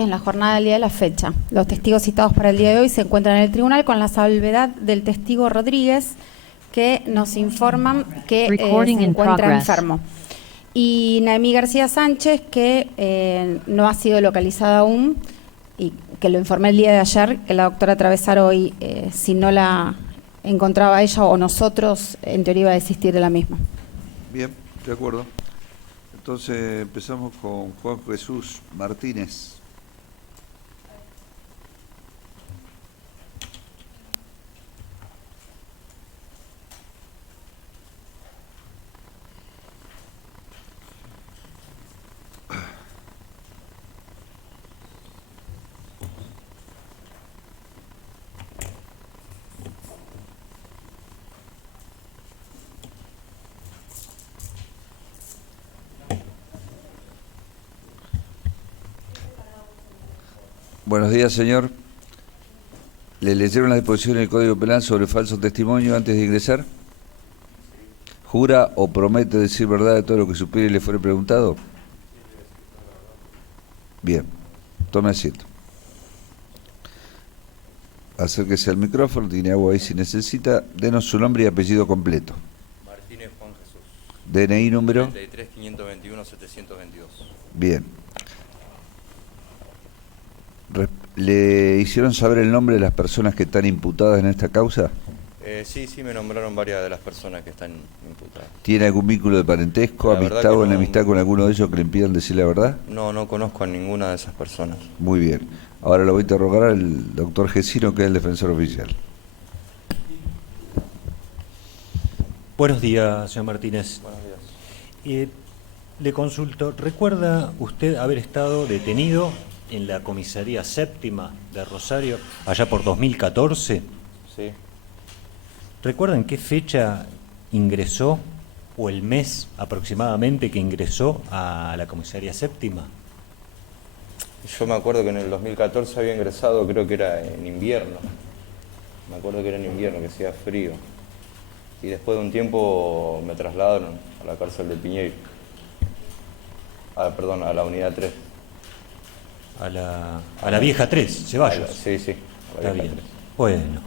En la jornada del día de la fecha. Los testigos citados para el día de hoy se encuentran en el tribunal con la salvedad del testigo Rodríguez, que nos informan que se encuentra enfermo. Y Noemí García Sánchez, que no ha sido localizada aún, y que lo informé el día de ayer, que la doctora Travesaro hoy, si no la encontraba ella o nosotros, en teoría iba a desistir de la misma. Bien, de acuerdo. Entonces empezamos con Juan Jesús Martínez. Buenos días, señor. ¿Le leyeron la disposición del Código Penal sobre falso testimonio antes de ingresar? ¿Jura o promete decir verdad de todo lo que supiera y le fuere preguntado? Bien, tome asiento. Acérquese al micrófono, tiene agua ahí si necesita. Denos su nombre y apellido completo. Martínez Juan Jesús. DNI número 33 521 722. Bien. ¿Le hicieron saber el nombre de las personas que están imputadas en esta causa? Sí, me nombraron varias de las personas que están imputadas. ¿Tiene algún vínculo de parentesco, amistad o enemistad con alguno de ellos que le impidan decir la verdad? No conozco a ninguna de esas personas. Muy bien. Ahora lo voy a interrogar al doctor Gesino, que es el defensor oficial. Buenos días, señor Martínez. Buenos días. Le consulto, ¿recuerda usted haber estado detenido en la comisaría séptima de Rosario allá por 2014? Sí. ¿Recuerda en qué fecha ingresó, o el mes aproximadamente que ingresó a la comisaría séptima? Yo me acuerdo que en el 2014 había ingresado, creo que era en invierno. Me acuerdo que era en invierno, que hacía frío. Y después de un tiempo me trasladaron a la cárcel de Piñeiro. Perdón, a la unidad 3. A la vieja 3, Ceballos. Sí, a la Está vieja bien. 3. Bueno.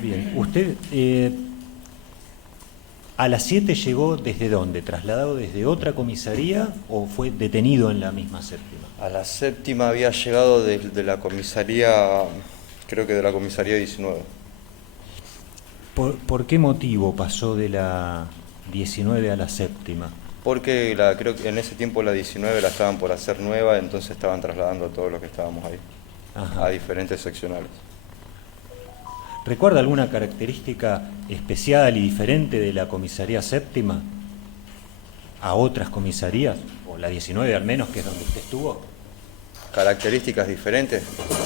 Bien, usted a las 7 llegó ¿desde dónde? ¿Trasladado desde otra comisaría o fue detenido en la misma séptima? A la séptima había llegado de la comisaría, creo que de la comisaría 19. ¿Por qué motivo pasó de la 19 a la séptima? Porque creo que en ese tiempo la 19 la estaban por hacer nueva, entonces estaban trasladando a todos los que estábamos ahí. Ajá. A diferentes seccionales. ¿Recuerda alguna característica especial y diferente de la comisaría séptima a otras comisarías? O la 19 al menos, que es donde usted estuvo. ¿Características diferentes?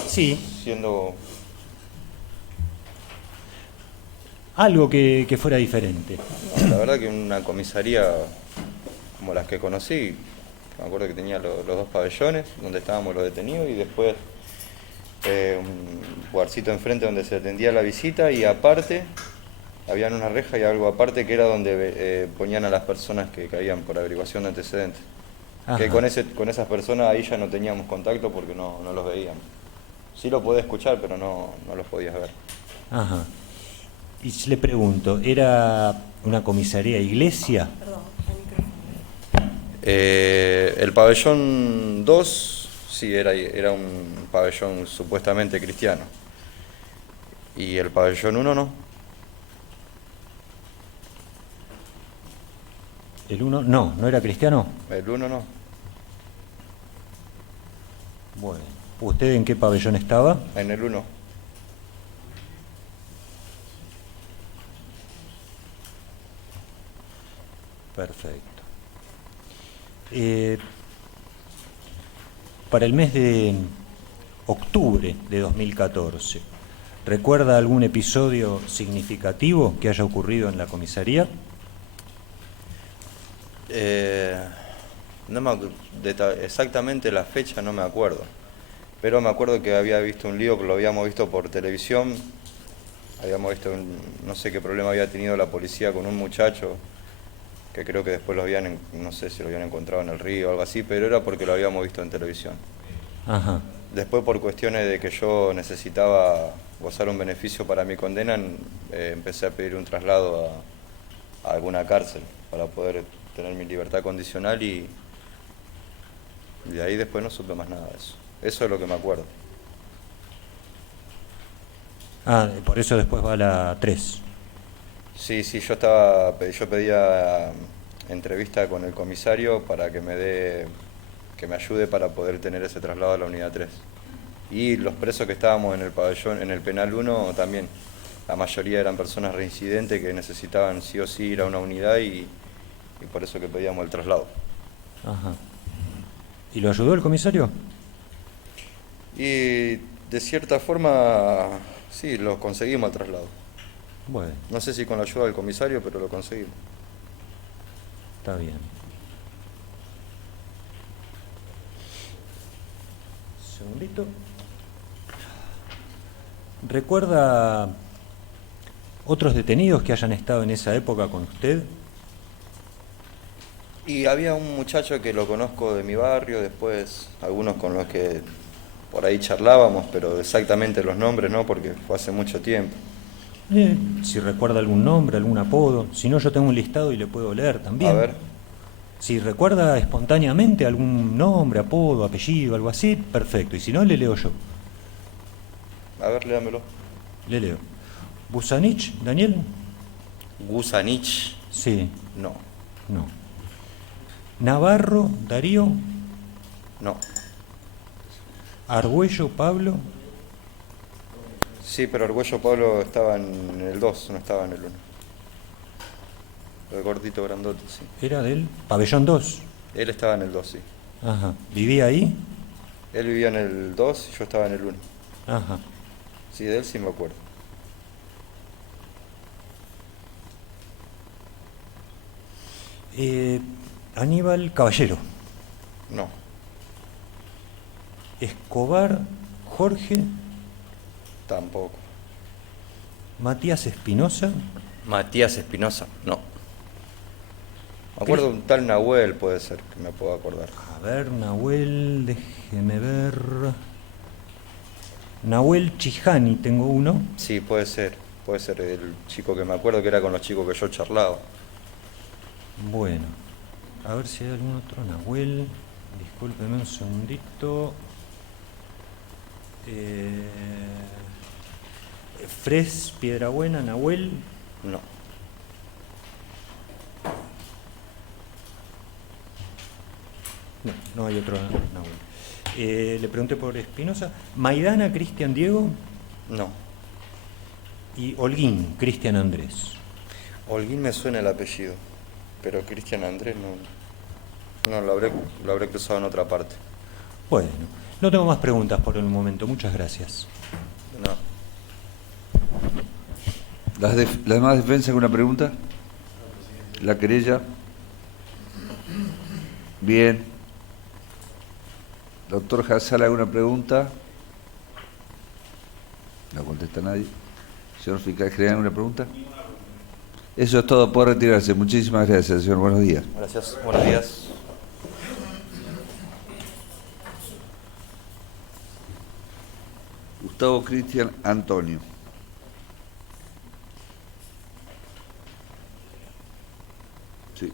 Sí. Siendo... algo que fuera diferente. No, la verdad que una comisaría como las que conocí, me acuerdo que tenía los dos pabellones donde estábamos los detenidos y después un lugarcito enfrente donde se atendía la visita, y aparte había una reja y algo aparte que era donde ponían a las personas que caían por averiguación de antecedentes. Ajá. Que con esas personas ahí ya no teníamos contacto porque no los veíamos. Sí lo podés escuchar, pero no los podías ver. Ajá. Y le pregunto, ¿era una comisaría iglesia? Perdón, el pabellón 2, sí, era un pabellón supuestamente cristiano. Y el pabellón 1 no. ¿El 1 no era cristiano? El 1 no. Bueno, ¿usted en qué pabellón estaba? En el 1. Perfecto. Para el mes de octubre de 2014, ¿recuerda algún episodio significativo que haya ocurrido en la comisaría? Exactamente la fecha no me acuerdo, pero me acuerdo que había visto un lío, que lo habíamos visto por televisión, habíamos visto no sé qué problema había tenido la policía con un muchacho que creo que después lo habían, no sé si lo habían encontrado en el río o algo así, pero era porque lo habíamos visto en televisión. Ajá. Después, por cuestiones de que yo necesitaba gozar un beneficio para mi condena, empecé a pedir un traslado a alguna cárcel para poder tener mi libertad condicional y de ahí después no supe más nada de eso. Eso es lo que me acuerdo. Ah, por eso después va a la 3. Sí, yo pedía entrevista con el comisario para que me ayude para poder tener ese traslado a la unidad 3. Y los presos que estábamos en el pabellón, en el penal 1 también, la mayoría eran personas reincidentes que necesitaban sí o sí ir a una unidad y por eso que pedíamos el traslado. Ajá. ¿Y lo ayudó el comisario? Y de cierta forma, sí, lo conseguimos el traslado. Bueno, No sé si con la ayuda del comisario, pero lo conseguimos. está bien. Segundito. ¿Recuerda otros detenidos que hayan estado en esa época con usted? Y había un muchacho que lo conozco de mi barrio, después algunos con los que por ahí charlábamos, pero exactamente los nombres no, porque fue hace mucho tiempo. Si recuerda algún nombre, algún apodo. Si no, yo tengo un listado y le puedo leer también. A ver. Si recuerda espontáneamente algún nombre, apodo, apellido, algo así, perfecto. Y si no, le leo yo. A ver, léamelo. Le leo. ¿Busanich, Daniel? Gusanich. Sí. No. No. ¿Navarro, Darío? No. ¿Argüello, Pablo? Sí, pero Argüello Pablo estaba en el 2, no estaba en el 1. El gordito grandote, sí. Era del pabellón 2. Él estaba en el 2, sí. Ajá. ¿Vivía ahí? Él vivía en el 2 y yo estaba en el 1. Ajá. Sí, de él sí me acuerdo. Aníbal Caballero. No. Escobar, Jorge. Tampoco. Matías Espinosa. Matías Espinosa, no. Me acuerdo de un tal Nahuel, puede ser, que me puedo acordar. A ver, Nahuel, déjeme ver. Nahuel Chijani, tengo uno. Sí, puede ser el chico que me acuerdo que era con los chicos que yo charlaba. Bueno, a ver si hay algún otro. Nahuel, discúlpeme un segundito. Fres, Piedrabuena, Nahuel. No. No hay otro Nahuel. Le pregunté por Espinosa. Maidana, Cristian Diego. No. Y Holguín, Cristian Andrés. Holguín me suena el apellido, pero Cristian Andrés no. No, lo habré cruzado en otra parte. Bueno, no tengo más preguntas por el momento. Muchas gracias. No. ¿Las demás defensas alguna pregunta? ¿La querella? Bien. Doctor Hassal, ¿alguna pregunta? No contesta nadie. Señor fiscal general, ¿alguna pregunta? Eso es todo, puede retirarse. Muchísimas gracias, señor. Buenos días. Gracias. Buenos días. Gustavo Cristian Antonio. Sí.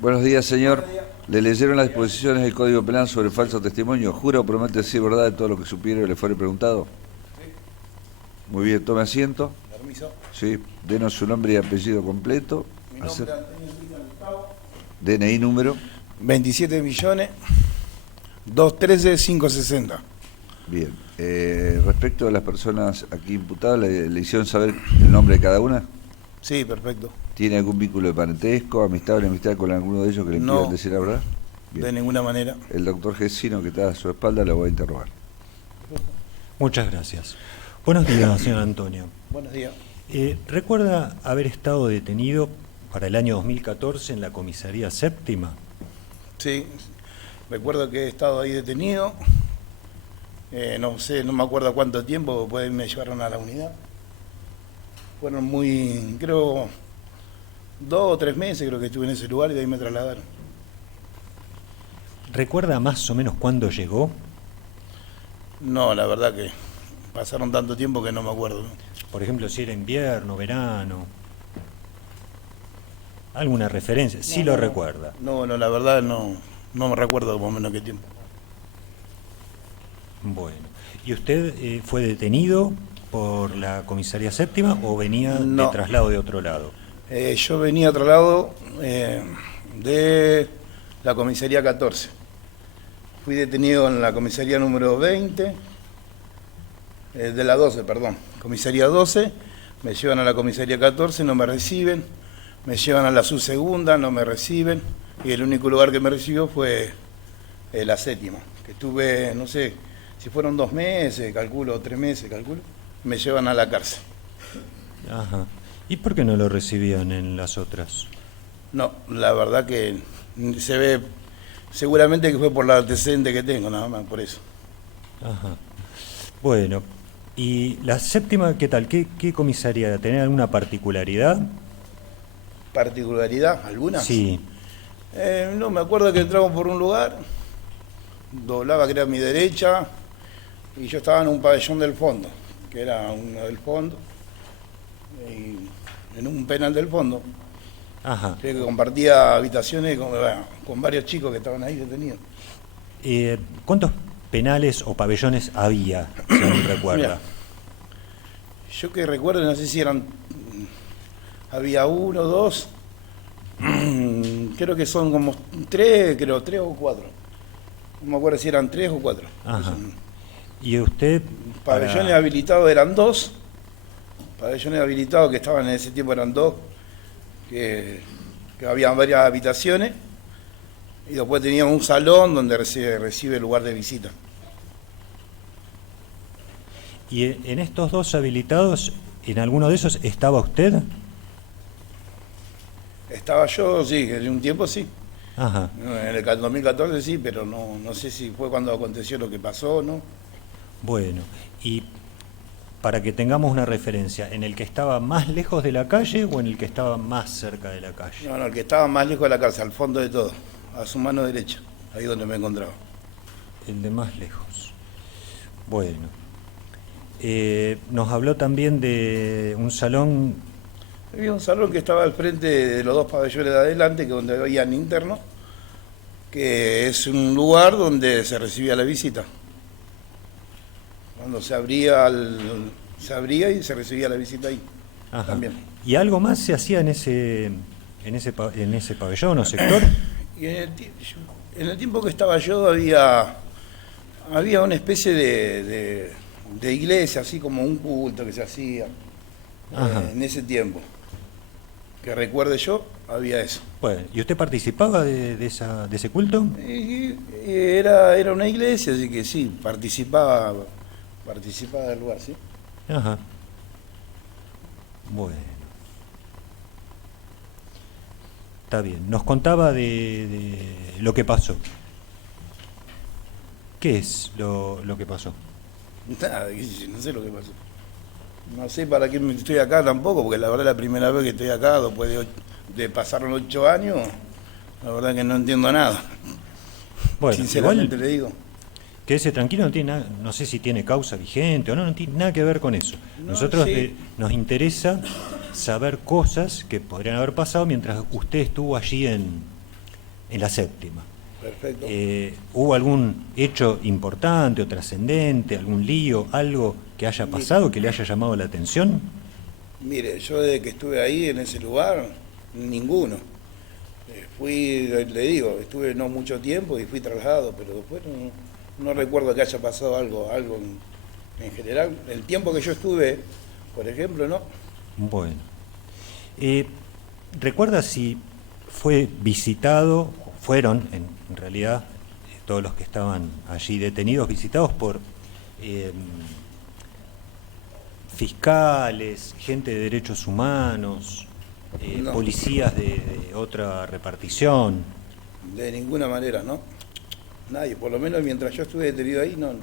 Buenos días, señor. Le leyeron las disposiciones del Código Penal sobre falso testimonio. ¿Jura o promete decir verdad de todo lo que supiera y le fuere preguntado? Sí. Muy bien, tome asiento. Permiso. Sí, denos su nombre y apellido completo. Mi nombre es Antonio Gustavo. DNI número. 27.213.560. Bien. Respecto a las personas aquí imputadas, ¿le hicieron saber el nombre de cada una? Sí, perfecto. ¿Tiene algún vínculo de parentesco, amistad o enemistad con alguno de ellos que le impidan decir la verdad? Bien. De ninguna manera. El doctor Gesino, que está a su espalda, lo voy a interrogar. Muchas gracias. Buenos días, señor Antonio. Buenos días. ¿Recuerda haber estado detenido para el año 2014 en la comisaría séptima? Sí, recuerdo que he estado ahí detenido. No sé, no me acuerdo cuánto tiempo, después me llevaron a la unidad. Fueron creo, 2 o 3 meses creo que estuve en ese lugar y de ahí me trasladaron. ¿Recuerda más o menos cuándo llegó? No, la verdad que pasaron tanto tiempo que no me acuerdo. Por ejemplo, si era invierno, verano. ¿Alguna referencia? Sí lo recuerda. No, la verdad no me recuerdo más o menos qué tiempo. Bueno. ¿Y usted fue detenido por la comisaría séptima o venía de traslado de otro lado? Yo venía a traslado de la comisaría 14. Fui detenido en la comisaría número 20, de la 12, perdón. Comisaría 12, me llevan a la comisaría 14, no me reciben. Me llevan a la subsegunda, no me reciben. Y el único lugar que me recibió fue la séptima, que estuve, no sé, si fueron 2 meses, calculo, 3 meses, calculo. Me llevan a la cárcel. Ajá. ¿Y por qué no lo recibían en las otras? No, la verdad que se ve, seguramente que fue por la antecedente que tengo, nada más, por eso. Ajá. Bueno, ¿y la séptima qué tal? ¿Qué comisaría? ¿Tenía alguna particularidad? ¿Particularidad? ¿Alguna? Sí. No, me acuerdo que entramos por un lugar, doblaba que era a mi derecha, y yo estaba en un pabellón del fondo, que era uno del fondo, y en un penal del fondo. Ajá. Creo que compartía habitaciones con varios chicos que estaban ahí detenidos. ¿Cuántos penales o pabellones había, según recuerda? Mira, yo que recuerdo, no sé si eran... Había 1, 2... creo que son como 3 o 4. No me acuerdo si eran 3 o 4. Ajá. ¿Y usted? Pabellones habilitados eran 2. Pabellones habilitados que estaban en ese tiempo eran 2. Que habían varias habitaciones. Y después teníamos un salón donde recibe el lugar de visita. ¿Y en estos 2 habilitados, en alguno de esos estaba usted? Estaba yo, sí, en un tiempo sí. Ajá. En el 2014 sí, pero no sé si fue cuando aconteció lo que pasó, ¿no? Bueno, y para que tengamos una referencia, ¿en el que estaba más lejos de la calle o en el que estaba más cerca de la calle? No, el que estaba más lejos de la casa, al fondo de todo, a su mano derecha, ahí donde me encontraba. El de más lejos. Bueno. Nos habló también de un salón. Había un salón que estaba al frente de los 2 pabellones de adelante, que donde habían internos, que es un lugar donde se recibía la visita. Cuando se abría y se recibía la visita ahí. Ajá. También. ¿Y algo más se hacía en ese pabellón o sector? Y en el tiempo que estaba yo había una especie de iglesia, así como un culto que se hacía en ese tiempo. Que recuerde yo, había eso. Bueno, ¿y usted participaba de ese culto? Y era una iglesia, así que sí, participaba del lugar, sí. Ajá. Bueno. Está bien. Nos contaba de lo que pasó. ¿Qué es lo que pasó? Nada, no sé lo que pasó. No sé para qué estoy acá tampoco, porque la verdad es la primera vez que estoy acá, después de pasar los 8 años, la verdad que no entiendo nada. Bueno, sinceramente le digo. Quédese tranquilo, no tiene nada, no sé si tiene causa vigente o no tiene nada que ver con eso. Nosotros sí. Nos interesa saber cosas que podrían haber pasado mientras usted estuvo allí en la séptima. Perfecto. ¿Hubo algún hecho importante o trascendente, algún lío, algo que haya pasado que le haya llamado la atención? Mire, yo desde que estuve ahí en ese lugar, ninguno. Le digo, estuve no mucho tiempo y fui trasladado, pero después no recuerdo que haya pasado algo en general. El tiempo que yo estuve, por ejemplo, no. Bueno. ¿Recuerda si fue visitado, fueron en realidad todos los que estaban allí detenidos, visitados por fiscales, gente de derechos humanos, No. policías de otra repartición? De ninguna manera, ¿no? Nadie, por lo menos mientras yo estuve detenido ahí, no,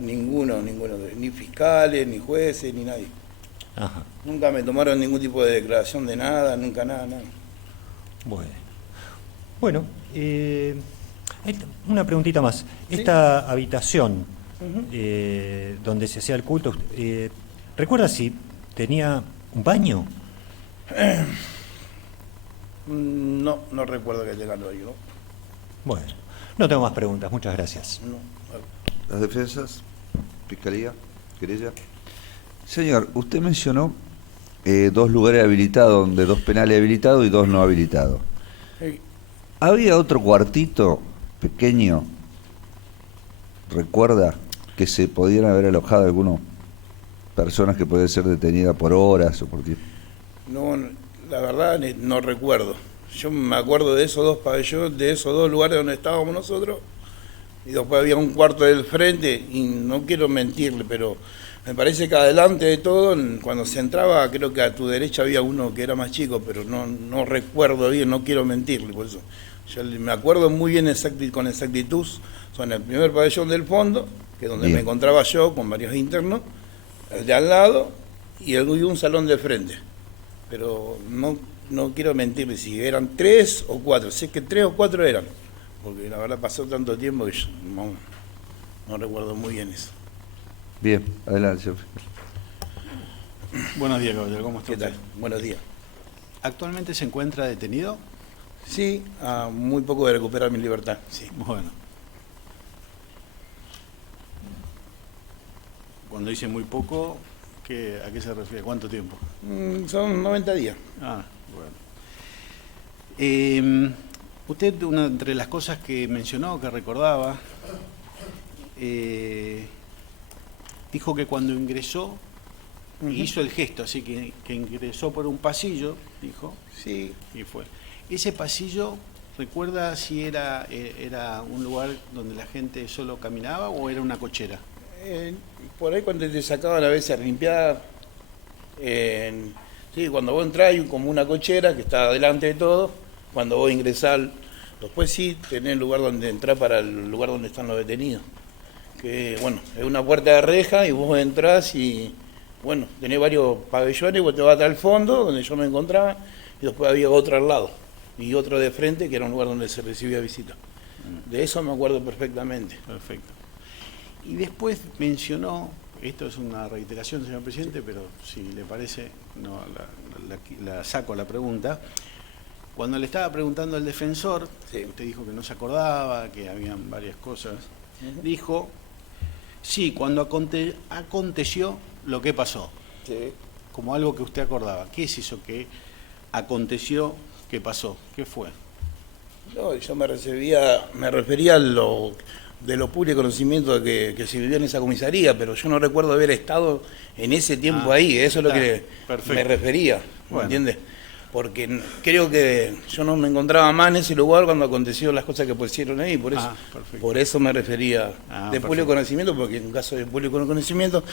ninguno, ni fiscales, ni jueces, ni nadie. Ajá. Nunca me tomaron ningún tipo de declaración de nada, nunca nada. Bueno, una preguntita más. ¿Sí? Esta habitación Uh-huh. donde se hacía el culto, ¿recuerda si tenía un baño? No recuerdo que tenga algo, ¿no? Bueno, no tengo más preguntas. Muchas gracias. No. Las defensas, fiscalía, querella. Señor, usted mencionó 2 lugares habilitados, donde 2 penales habilitados y 2 no habilitados. Hey, ¿Había otro cuartito pequeño, recuerda, que se podían haber alojado algunas personas que podían ser detenidas por horas o por tiempo? no, la verdad no recuerdo. Yo me acuerdo de esos 2 pabellones, de esos 2 lugares donde estábamos nosotros, y después había un cuarto del frente, y no quiero mentirle, pero me parece que adelante de todo, cuando se entraba, creo que a tu derecha había uno que era más chico, pero no recuerdo bien, no quiero mentirle, por eso. Yo me acuerdo muy bien con exactitud, son el primer pabellón del fondo, que es donde Bien. me encontraba yo con varios internos, el de al lado y un salón de frente. Pero no quiero mentirle si eran 3 o 4, sé que 3 o 4 eran, porque la verdad pasó tanto tiempo que yo no recuerdo muy bien eso. Bien, adelante, señor fiscal. Buenos días, caballero. ¿Cómo está ¿Qué tal? usted? Buenos días. ¿Actualmente se encuentra detenido? Sí, a muy poco de recuperar mi libertad, sí. Bueno. Cuando dice muy poco, ¿a qué se refiere? ¿Cuánto tiempo? Son 90 días. Ah, bueno. Usted, una entre las cosas que mencionó, que recordaba, dijo que cuando ingresó, hizo el gesto, así que ingresó por un pasillo, dijo. Sí. Y fue. Ese pasillo, ¿recuerda si era un lugar donde la gente solo caminaba o era una cochera? Por ahí cuando te sacaban a veces a limpiar, sí, cuando vos entrás hay como una cochera que está delante de todo, cuando vos ingresás, después sí tenés el lugar donde entrar para el lugar donde están los detenidos, que bueno, es una puerta de reja y vos entrás y bueno, tenés varios pabellones, vos te vas hasta el fondo, donde yo me encontraba, y después había otro al lado, y otro de frente, que era un lugar donde se recibía visita. De eso me acuerdo perfectamente. Perfecto. Y después mencionó, esto es una reiteración, señor presidente, pero si le parece, no la saco la pregunta. Cuando le estaba preguntando al defensor, sí, usted dijo que no se acordaba, que habían varias cosas, dijo, sí, cuando aconteció lo que pasó, Sí. como algo que usted acordaba. ¿Qué es eso que aconteció, que pasó? ¿Qué fue? No, yo me refería a lo de los públicos conocimientos que se vivió en esa comisaría, pero yo no recuerdo haber estado en ese tiempo ahí, eso es lo que me refería, ¿me entiendes? Porque creo que yo no me encontraba más en ese lugar cuando acontecieron las cosas que pusieron ahí, por eso me refería de público conocimiento, porque en un caso de público conocimiento,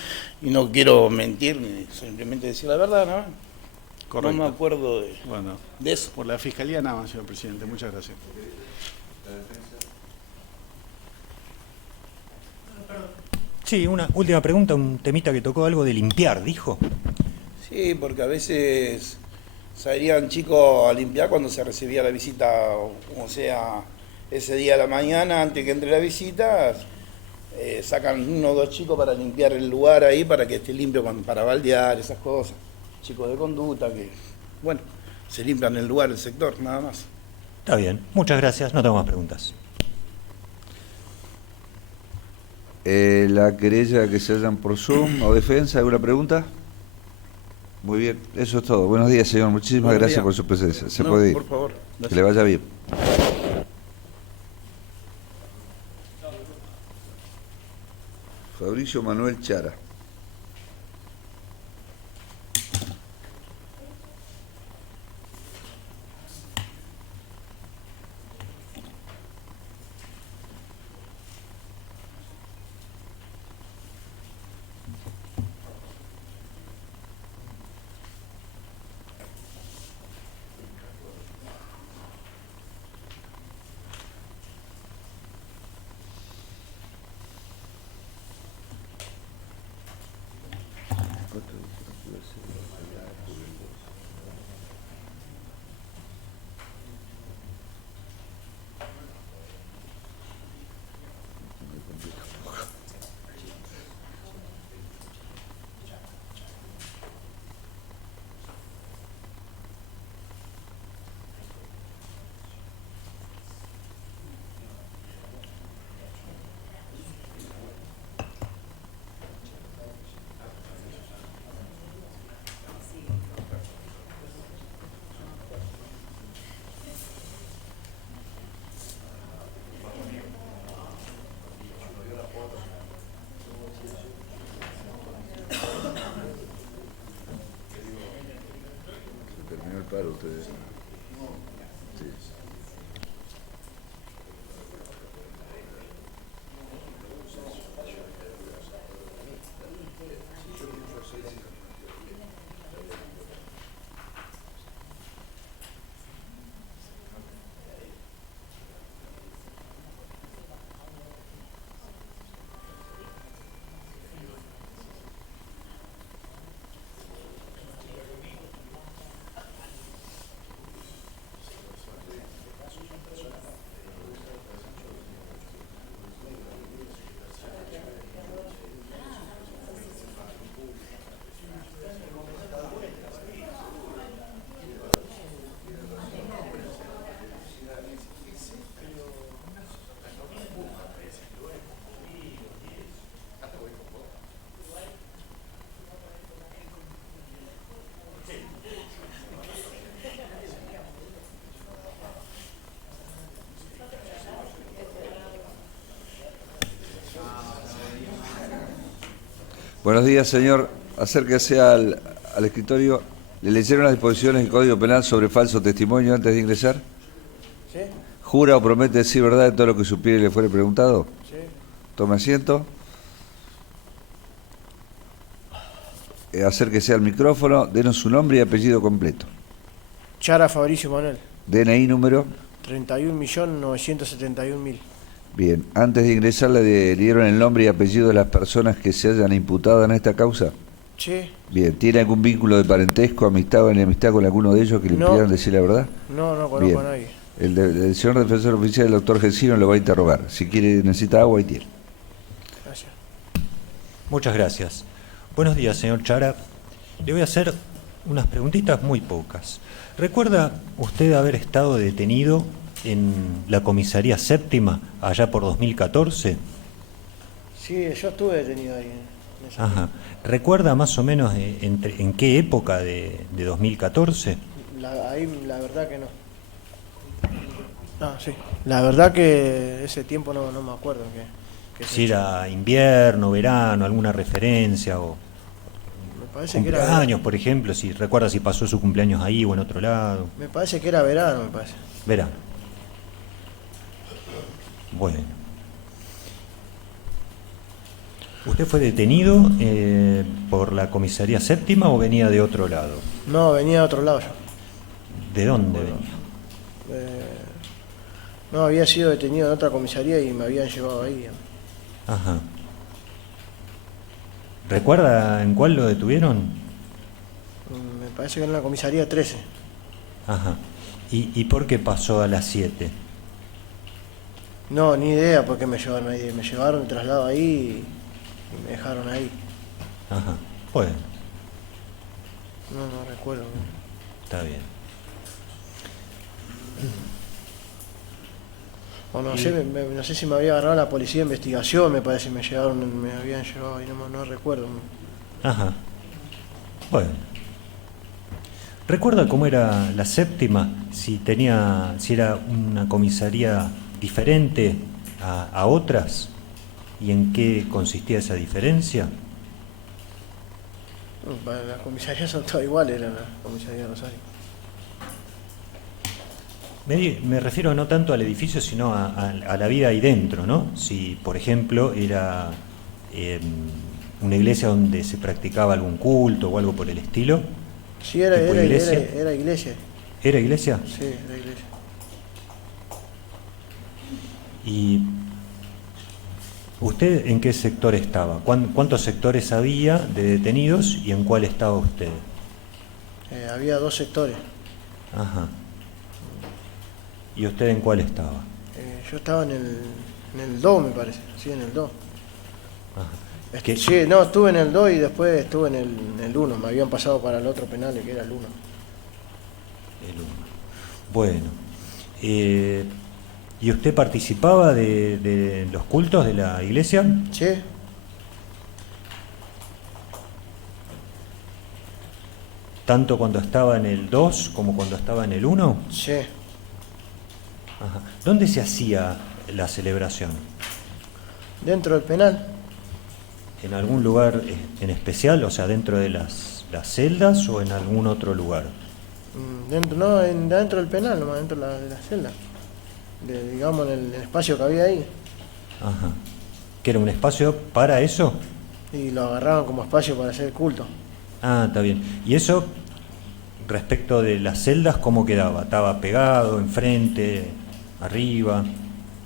y no quiero mentir, ni simplemente decir la verdad, ¿no? Correcto. No me acuerdo de eso. Por la Fiscalía nada más, señor presidente. Muchas gracias. Sí, una última pregunta, un temita que tocó algo de limpiar, dijo. Sí, porque a veces salían chicos a limpiar cuando se recibía la visita, o sea, ese día a la mañana, antes que entre la visita, sacan 1 o 2 chicos para limpiar el lugar ahí, para que esté limpio, para baldear, esas cosas. Chicos de conducta que, bueno, se limpian el lugar, el sector, nada más. Está bien, muchas gracias, no tengo más preguntas. La querella que se hallan por Zoom o defensa, ¿alguna pregunta? Muy bien, eso es todo. Buenos días, señor. Muchísimas gracias por su presencia. Se puede ir. Por favor. Que le vaya bien. Fabricio Manuel Chara. Para ustedes. Sí. Buenos días, señor. Acérquese al escritorio. ¿Le leyeron las disposiciones del Código Penal sobre falso testimonio antes de ingresar? Sí. ¿Jura o promete decir verdad de todo lo que supiere y le fuere preguntado? Sí. Tome asiento. Acérquese al micrófono. Denos su nombre y apellido completo. Chara Fabricio Manuel. DNI número. 31.971.000. Bien. Antes de ingresar, ¿le dieron el nombre y apellido de las personas que se hayan imputado en esta causa? Sí. Bien. ¿Tiene algún vínculo de parentesco, amistad o enemistad con alguno de ellos que le No. impidieran decir la verdad? No, no conozco Bien. a nadie. El señor defensor oficial, el doctor Gensino, lo va a interrogar. Si quiere, necesita agua, y tiene. Gracias. Muchas gracias. Buenos días, señor Chara. Le voy a hacer unas preguntitas muy pocas. ¿Recuerda usted haber estado detenido en la comisaría séptima allá por 2014? Sí, yo estuve detenido ahí. En esa Ajá. ¿Recuerda más o menos en qué época de 2014? ahí la verdad que no. Ah, sí. La verdad que ese tiempo no me acuerdo. Que Si era invierno, verano, alguna referencia o me parece que era cumpleaños, verano. por ejemplo, si recuerda si pasó su cumpleaños ahí o en otro lado. Me parece que era verano, me parece. Verano. Bueno. ¿Usted fue detenido por la comisaría séptima o venía de otro lado? No, venía de otro lado yo. ¿De dónde venía? No, había sido detenido en otra comisaría y me habían llevado ahí. Ajá. ¿Recuerda en cuál lo detuvieron? Me parece que era en la comisaría 13. Ajá. ¿Y por qué pasó a las 7? No, ni idea por qué me llevaron ahí. Me llevaron, traslado ahí y me dejaron ahí. Ajá. Bueno, No recuerdo. está bien. O no sé, no sé si me había agarrado la policía de investigación, me parece, me habían llevado ahí, no recuerdo. Ajá. Bueno. ¿Recuerda cómo era la séptima? Si era una comisaría diferente a otras y en qué consistía esa diferencia. Las comisarías son todas iguales, era la comisaría de Rosario. Me refiero no tanto al edificio, sino a la vida ahí dentro, ¿no? Si, por ejemplo, era una iglesia donde se practicaba algún culto o algo por el estilo. Sí, era iglesia. Era iglesia. ¿Era iglesia? Sí, era iglesia. ¿Y usted en qué sector estaba? ¿Cuántos sectores había de detenidos y en cuál estaba usted? Había 2 sectores. Ajá. ¿Y usted en cuál estaba? Yo estaba en el 2, me parece. Sí, en el 2. Ajá. Sí, no, estuve en el 2 y después estuve en el 1. Me habían pasado para el otro penal, que era el 1. El 1. Bueno. ¿Y usted participaba de los cultos de la iglesia? Sí. ¿Tanto cuando estaba en el 2 como cuando estaba en el 1? Sí. Ajá. ¿Dónde se hacía la celebración? Dentro del penal. ¿En algún lugar en especial? O sea, ¿dentro de las celdas o en algún otro lugar? Dentro del penal, nomás dentro de la celda. Digamos, en el espacio que había ahí. Ajá. ¿Que era un espacio para eso? Y lo agarraban como espacio para hacer culto. Ah, está bien. ¿Y eso, respecto de las celdas, cómo quedaba? ¿Estaba pegado, enfrente, arriba?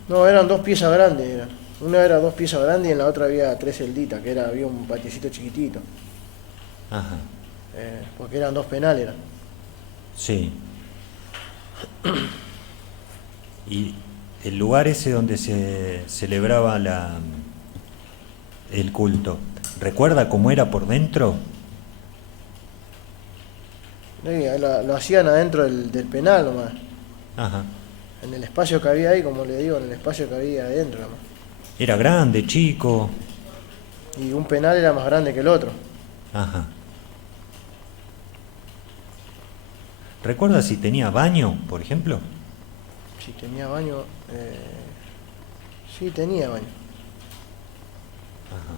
No, eran 2 piezas grandes. Una era 2 piezas grandes y en la otra había 3 celditas, había un patiecito chiquitito. Ajá. Porque eran 2 penales. Eran. Sí. ¿Y el lugar ese donde se celebraba el culto, recuerda cómo era por dentro? Lo hacían adentro del penal nomás. Ajá. En el espacio que había ahí, como le digo, en el espacio que había adentro nomás. ¿Era grande, chico? Y un penal era más grande que el otro. Ajá. ¿Recuerda si tenía baño, por ejemplo? Si tenía baño, sí tenía baño. Ajá.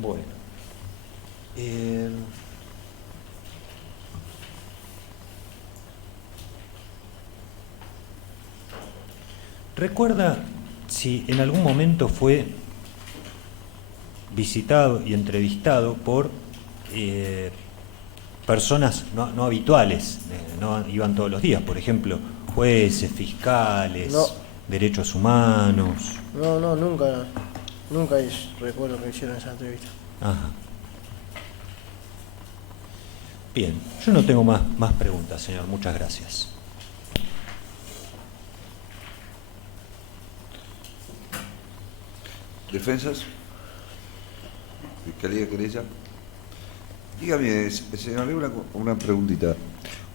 Bueno. ¿Recuerda si en algún momento fue visitado y entrevistado por personas no habituales, no iban todos los días, por ejemplo, jueces, fiscales, No. derechos humanos? No, nunca recuerdo que hicieron esa entrevista. Ajá. Bien, yo no tengo más preguntas, señor. Muchas gracias. ¿Defensas? ¿Fiscalía, querella? Dígame, señor, una preguntita.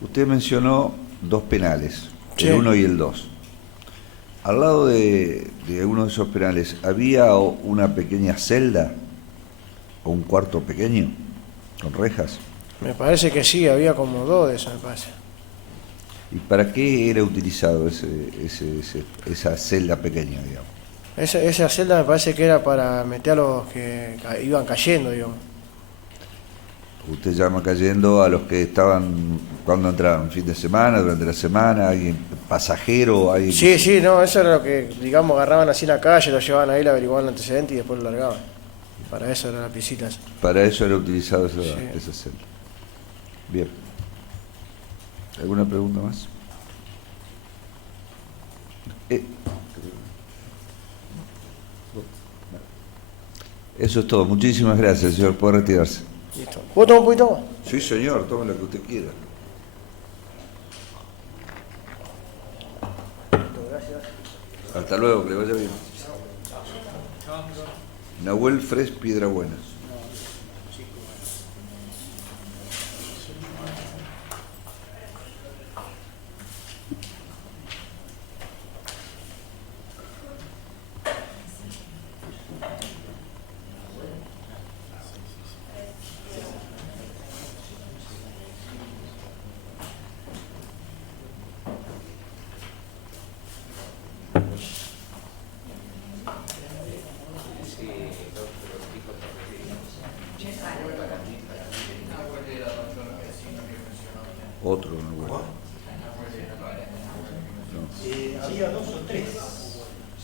Usted mencionó dos penales, Sí. el 1 y el 2. Al lado de uno de esos penales, ¿había una pequeña celda o un cuarto pequeño con rejas? Me parece que sí, había como 2 de esas, me parece. ¿Y para qué era utilizado esa celda pequeña, digamos? Esa celda me parece que era para meter a los que iban cayendo, digamos. Usted llama cayendo a los que estaban cuando entraban, fin de semana, durante la semana, alguien pasajero, alguien... Sí, no, eso era lo que, digamos, agarraban así en la calle, lo llevaban ahí, le averiguaban el antecedente y después lo largaban. Y para eso era la piecita esa. Para eso era utilizado esa Sí. celda. Bien. ¿Alguna pregunta más? Eso es todo. Muchísimas gracias, señor. Puede retirarse. Listo. ¿Puedo tomar un poquito más? Sí, señor. Tome lo que usted quiera. Hasta luego, que le vaya bien. Nahuel Fres Piedrabuena. Otro Nahuel. Había 2 o 3.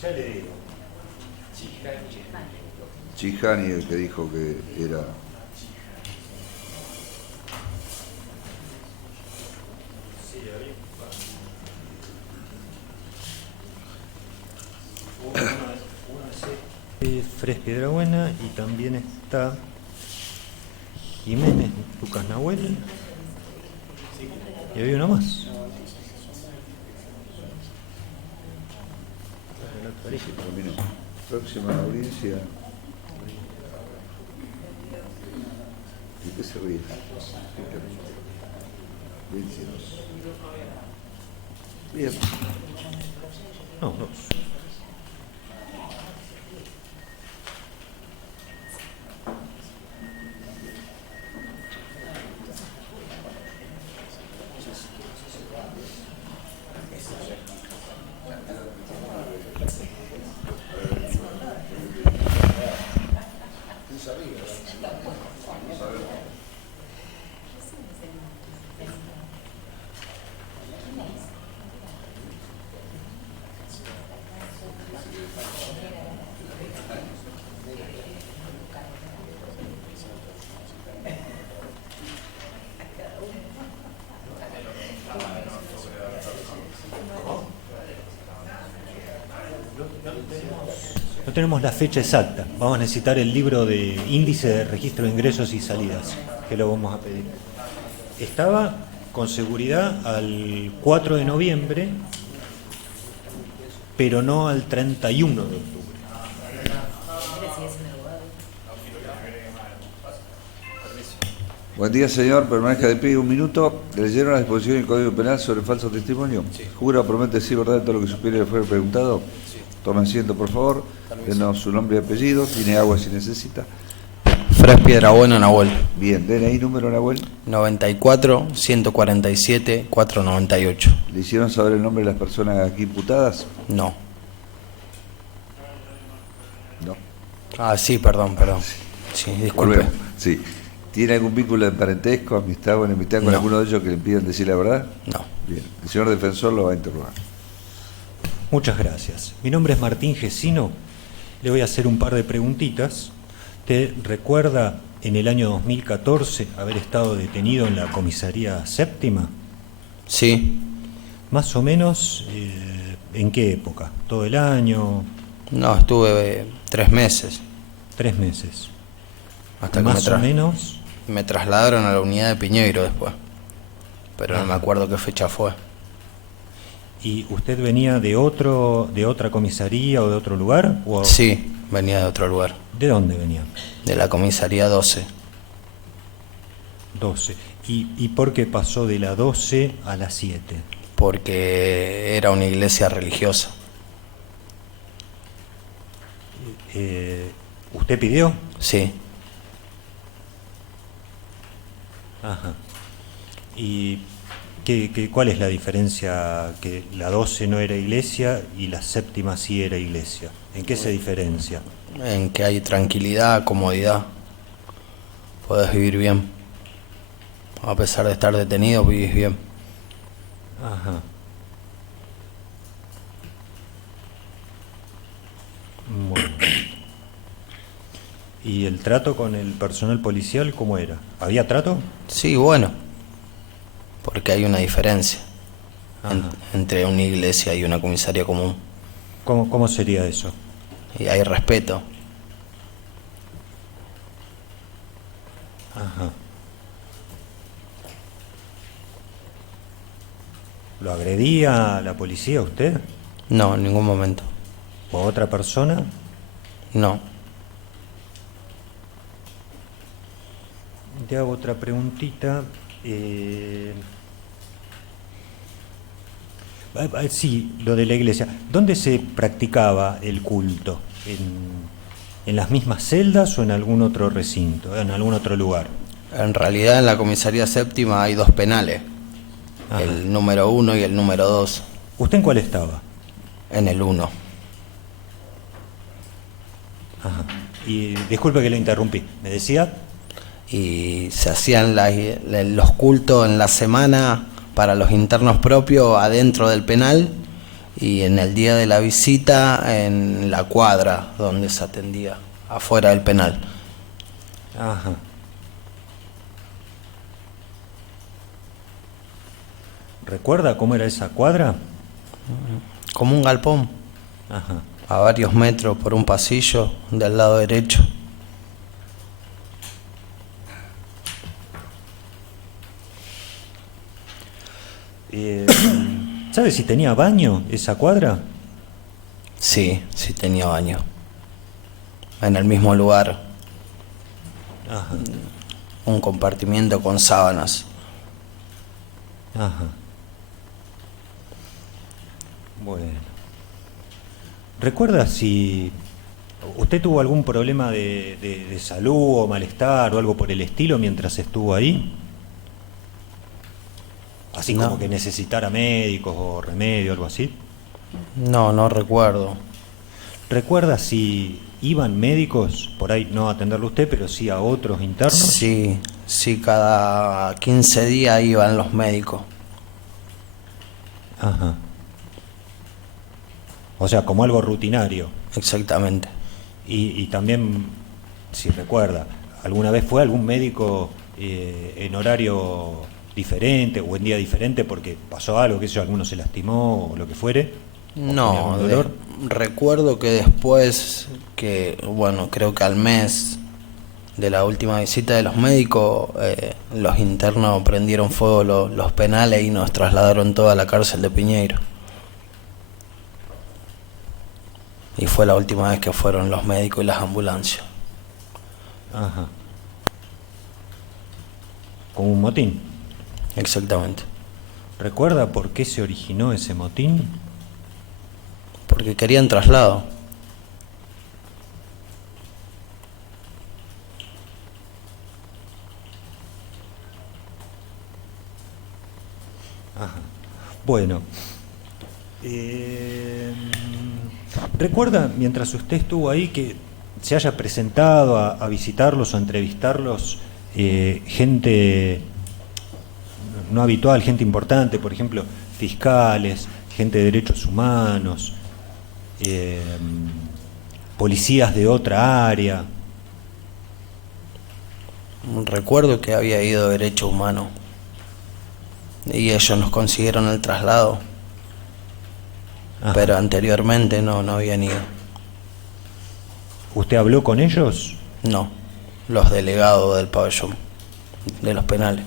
Ya le digo. Chihani, el que dijo que era... Fres Piedrabuena, y también está Jiménez Lucas Nahuel. Y había una más. Terminó. Próxima audiencia. ¿De qué se ríe? 22. Bien. No, 2. No tenemos la fecha exacta. Vamos a necesitar el libro de índice de registro de ingresos y salidas, que lo vamos a pedir. Estaba con seguridad al 4 de noviembre, pero no al 31 de octubre. Buen día, señor. Permanezca de pie un minuto. ¿Le leyeron la disposición del Código Penal sobre falso testimonio? Sí. ¿Jura o promete decir verdad de todo lo que supiera y le fuera preguntado? Sí. Tome asiento, por favor. Denos su nombre y apellido. Tiene agua si necesita. Fres Piedrabuena, Nahuel. Bien. DNI número, Nahuel. 94 147 498. ¿Le hicieron saber el nombre de las personas aquí imputadas? No. No. Ah, sí, perdón. Sí, disculpe. Volvemos. Sí. ¿Tiene algún vínculo de parentesco, amistad o enemistad con No. alguno de ellos que le impidan decir la verdad? No. Bien. El señor defensor lo va a interrogar. Muchas gracias. Mi nombre es Martín Gesino. Le voy a hacer un par de preguntitas. ¿Te recuerda en el año 2014 haber estado detenido en la comisaría séptima? Sí. Más o menos, ¿en qué época? ¿Todo el año? No, estuve 3 meses. 3 meses. Hasta que Más o menos. me trasladaron a la unidad de Piñeiro después. Pero no me Ajá. acuerdo qué fecha fue. ¿Y usted venía de otra comisaría o de otro lugar? ¿O Sí, venía de otro lugar. ¿De dónde venía? De la comisaría 12. 12. ¿Y por qué pasó de la 12 a la 7? Porque era una iglesia religiosa. ¿Usted pidió? Sí. Ajá. ¿Y cuál es la diferencia? Que la 12 no era iglesia y la séptima sí era iglesia. ¿En qué se diferencia? En que hay tranquilidad, comodidad. Podés vivir bien. A pesar de estar detenido, vivís bien. Ajá. Bueno. ¿Y el trato con el personal policial cómo era? ¿Había trato? Sí, bueno. Porque hay una diferencia Ajá. entre una iglesia y una comisaría común. ¿Cómo sería eso? Y hay respeto. Ajá. ¿Lo agredía la policía usted? No, en ningún momento. ¿O a otra persona? No. Te hago otra preguntita. Sí, lo de la iglesia. ¿Dónde se practicaba el culto? ¿En las mismas celdas o en algún otro recinto, en algún otro lugar? En realidad en la comisaría séptima hay 2 penales. Ajá. El número 1 y el número 2. ¿Usted en cuál estaba? En el 1. Ajá. Y disculpe que lo interrumpí. ¿Me decía? Y se hacían los cultos en la semana para los internos propios adentro del penal y en el día de la visita en la cuadra donde se atendía, afuera del penal. Ajá. ¿Recuerda cómo era esa cuadra? Como un galpón, Ajá. a varios metros por un pasillo del lado derecho. ¿Sabe si tenía baño esa cuadra? Sí, sí tenía baño. En el mismo lugar, Ajá. un compartimiento con sábanas. Ajá. Bueno. ¿Recuerda si usted tuvo algún problema de salud o malestar o algo por el estilo mientras estuvo ahí? Así No. como que necesitara médicos o remedio, algo así. No, no recuerdo. ¿Recuerda si iban médicos, por ahí no a atenderlo usted, pero sí a otros internos? Sí, sí, cada 15 días iban los médicos. Ajá. O sea, como algo rutinario. Exactamente. Y también, si recuerda, ¿alguna vez fue algún médico en horario diferente o en día diferente porque pasó algo, que sé yo, alguno se lastimó o lo que fuere? ¿O tenía No, algún dolor? recuerdo que después, bueno, creo que al mes de la última visita de los médicos, los internos prendieron fuego los penales y nos trasladaron toda la cárcel de Piñeiro. Y fue la última vez que fueron los médicos y las ambulancias. Ajá. ¿Como un motín? Exactamente. ¿Recuerda por qué se originó ese motín? Porque querían traslado. Ajá. Bueno. ¿Recuerda, mientras usted estuvo ahí, que se haya presentado a visitarlos o a entrevistarlos gente no habitual, gente importante, por ejemplo, fiscales, gente de derechos humanos, policías de otra área? Recuerdo que había ido Derecho Humano y ellos nos consiguieron el traslado. Ajá. Pero anteriormente no habían ido. ¿Usted habló con ellos? No, los delegados del pabellón, de los penales.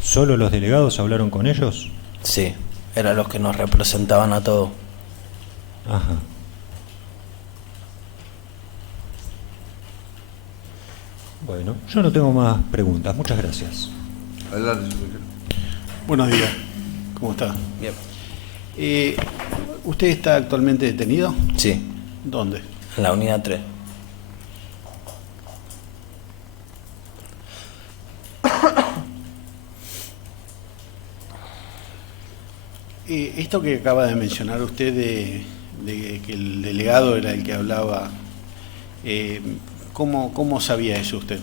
¿Solo los delegados hablaron con ellos? Sí, eran los que nos representaban a todos. Ajá. Bueno, yo no tengo más preguntas. Muchas gracias. Adelante. Buenos días. ¿Cómo está? Bien. ¿Usted está actualmente detenido? Sí, ¿Dónde? en la unidad 3. Esto que acaba de mencionar usted de que el delegado era el que hablaba, ¿cómo sabía eso usted?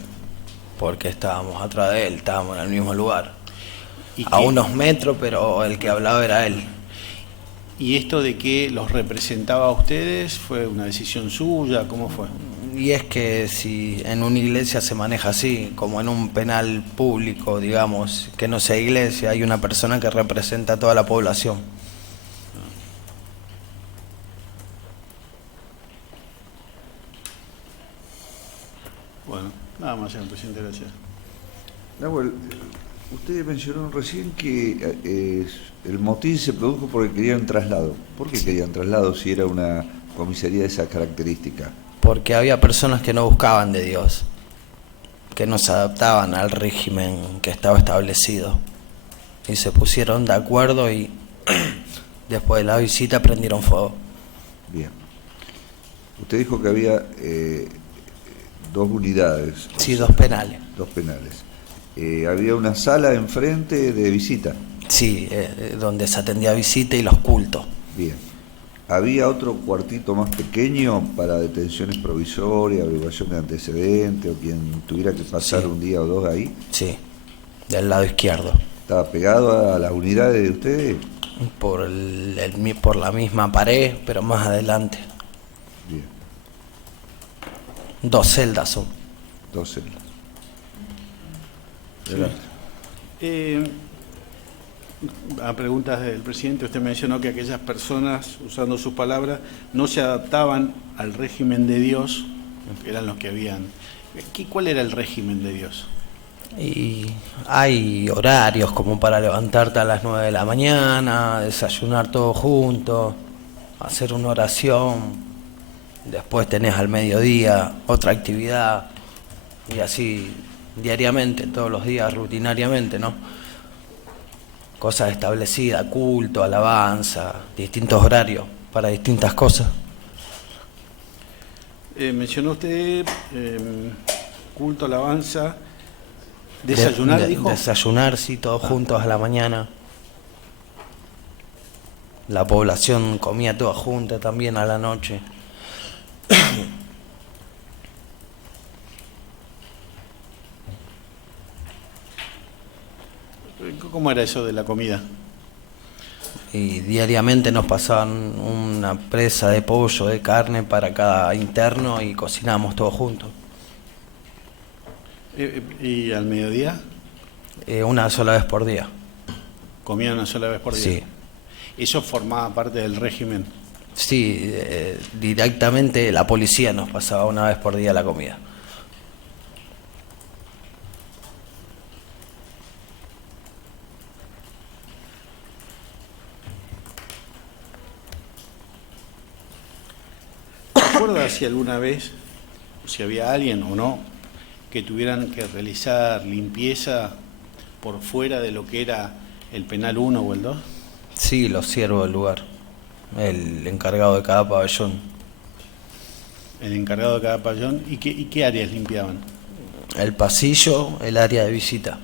Porque estábamos atrás de él, estábamos en el mismo lugar. ¿Y A qué- unos metros, pero el que hablaba era él. ¿Y esto de que los representaba a ustedes fue una decisión suya? ¿Cómo fue? Y es que si en una iglesia se maneja así, como en un penal público, digamos, que no sea iglesia, hay una persona que representa a toda la población. Bueno, nada más, señor presidente, gracias. Nahuel, usted mencionó recién que el motín se produjo porque querían traslado. ¿Por qué querían traslado si era una comisaría de esa característica? Porque había personas que no buscaban de Dios, que no se adaptaban al régimen que estaba establecido. Y se pusieron de acuerdo y después de la visita prendieron fuego. Bien. Usted dijo que había dos unidades. Sí, dos penales. Dos penales. Había una sala enfrente de visita. Sí, donde se atendía visita y los cultos. Bien. ¿Había otro cuartito más pequeño para detenciones provisorias, averiguación de antecedentes o quien tuviera que pasar Sí. un día o dos ahí? Sí, del lado izquierdo. ¿Estaba pegado a las unidades de ustedes? Por, por la misma pared, pero más adelante. Bien. Dos celdas son. Dos celdas. Sí. Adelante. A preguntas del presidente, usted mencionó que aquellas personas, usando sus palabras, no se adaptaban al régimen de Dios, que eran los que habían. ¿Cuál era el régimen de Dios? Y hay horarios como para levantarte a las 9 de la mañana, desayunar todos juntos, hacer una oración, después tenés al mediodía otra actividad y así diariamente, todos los días, rutinariamente, ¿no? Cosas establecidas, culto, alabanza, distintos horarios para distintas cosas. Mencionó usted culto, alabanza, desayunar, dijo. Desayunar, sí, todos juntos a la mañana. La población comía toda junta también a la noche. ¿Cómo era eso de la comida? Y diariamente nos pasaban una presa de pollo, de carne para cada interno y cocinábamos todos juntos. ¿Y al mediodía? Una sola vez por día. ¿Comían una sola vez por día? Sí. ¿Eso formaba parte del régimen? Sí, directamente la policía nos pasaba una vez por día la comida. ¿Recuerda si alguna vez, si había alguien o no, que tuvieran que realizar limpieza por fuera de lo que era el penal 1 o el 2? Sí, los siervos del lugar, el encargado de cada pabellón. El encargado de cada pabellón. ¿Y qué áreas limpiaban? El pasillo, el área de visita.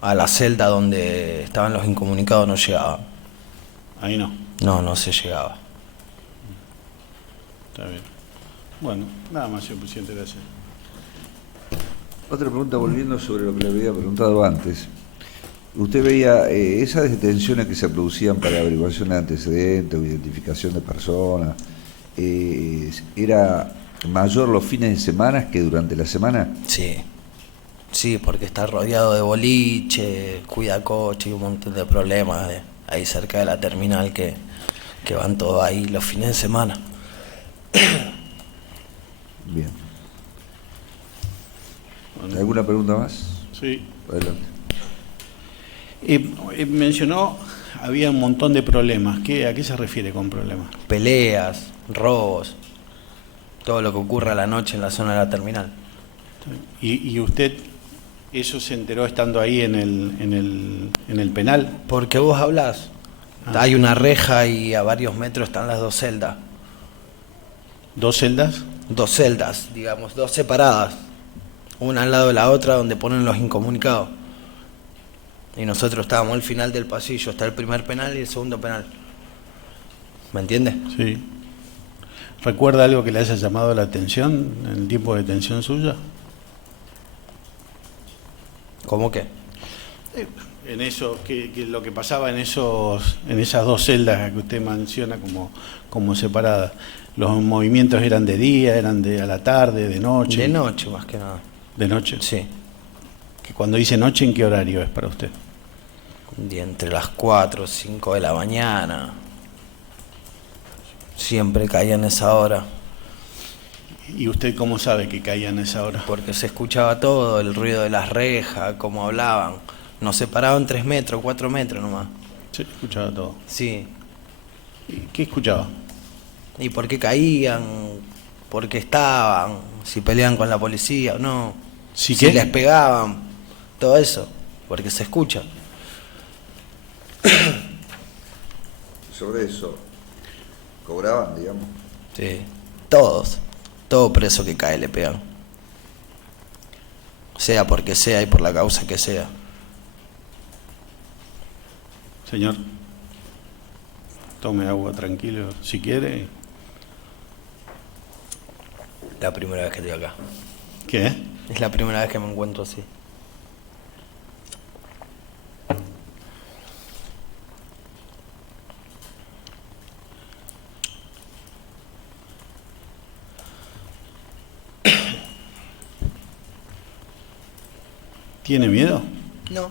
A la celda donde estaban los incomunicados no llegaba. Ahí no. No se llegaba. Está bien. Bueno, nada más, señor presidente, gracias. Otra pregunta, volviendo sobre lo que le había preguntado antes. ¿Usted veía esas detenciones que se producían para averiguación de antecedentes o identificación de personas? ¿Era mayor los fines de semana que durante la semana? Sí, porque está rodeado de boliche, cuida coche y un montón de problemas ahí cerca de la terminal que van todos ahí los fines de semana. Bien. ¿Alguna pregunta más? Sí. Adelante. Mencionó, había un montón de problemas. ¿A qué se refiere con problemas? Peleas, robos, todo lo que ocurre a la noche en la zona de la terminal. ¿Y usted eso se enteró estando ahí en el penal? Porque vos hablás. Hay una reja y a varios metros están las dos celdas. ¿Dos celdas? Dos celdas, digamos, dos separadas. Una al lado de la otra donde ponen los incomunicados. Y nosotros estábamos al final del pasillo. Está el primer penal y el segundo penal. ¿Me entiende? Sí. ¿Recuerda algo que le haya llamado la atención en el tiempo de detención suya? ¿Cómo qué? En eso, que lo que pasaba en esas dos celdas que usted menciona como separadas. ¿Los movimientos eran de día, eran a la tarde, de noche? De noche más que nada. ¿De noche? Sí. Que cuando dice noche, ¿en qué horario es para usted? Y entre las 4 o 5 de la mañana. Siempre caía en esa hora. ¿Y usted cómo sabe que caía en esa hora? Porque se escuchaba todo, el ruido de las rejas, cómo hablaban. Nos separaban 3 metros, 4 metros nomás. Se escuchaba todo. Sí. ¿Y qué escuchaba? ¿Y por qué caían? ¿Por qué estaban? Si peleaban con la policía o no. ¿Sí si qué? les pegaban. Todo eso. Porque se escucha. Sobre eso, ¿cobraban, digamos? Sí. Todos. Todo preso que cae le pegan. Sea porque sea y por la causa que sea. Señor, tome agua tranquilo, si quiere. La primera vez que estoy acá. ¿Qué? Es la primera vez que me encuentro así. ¿Tiene miedo? No.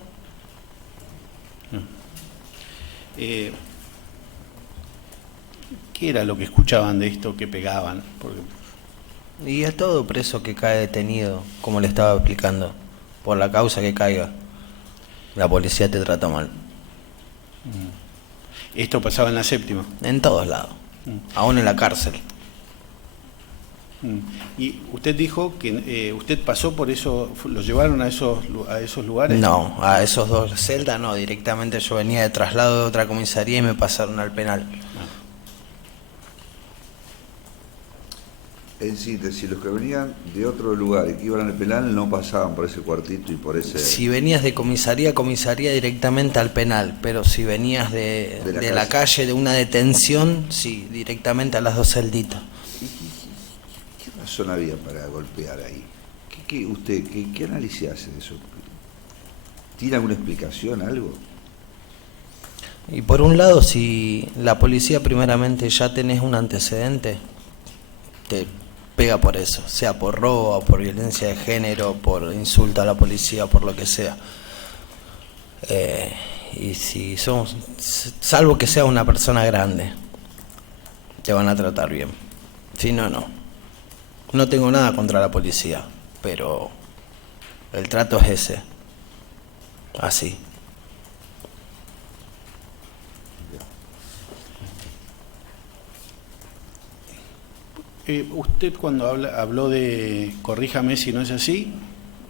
¿Qué era lo que escuchaban de esto que pegaban? Porque... Y es todo preso que cae detenido, como le estaba explicando, por la causa que caiga. La policía te trata mal. ¿Esto pasaba en la séptima? En todos lados. Aún en la cárcel. ¿Y usted dijo que usted pasó por eso, lo llevaron a esos lugares? No, a esos dos celdas no, directamente yo venía de traslado de otra comisaría y me pasaron al penal. En síntesis, los que venían de otro lugar y que iban al penal no pasaban por ese cuartito y por ese... Si venías de comisaría directamente al penal, pero si venías de la calle, de una detención, sí, directamente a las dos celditas. ¿Qué razón había para golpear ahí? ¿Qué análisis hace de eso? ¿Tiene alguna explicación, algo? Y por un lado, si la policía primeramente ya tenés un antecedente, te pega por eso, sea por robo, por violencia de género, por insulto a la policía, por lo que sea. Y si somos, salvo que sea una persona grande, te van a tratar bien. Si no, no. No tengo nada contra la policía, pero el trato es ese. Así. Usted cuando habló de, corríjame si no es así,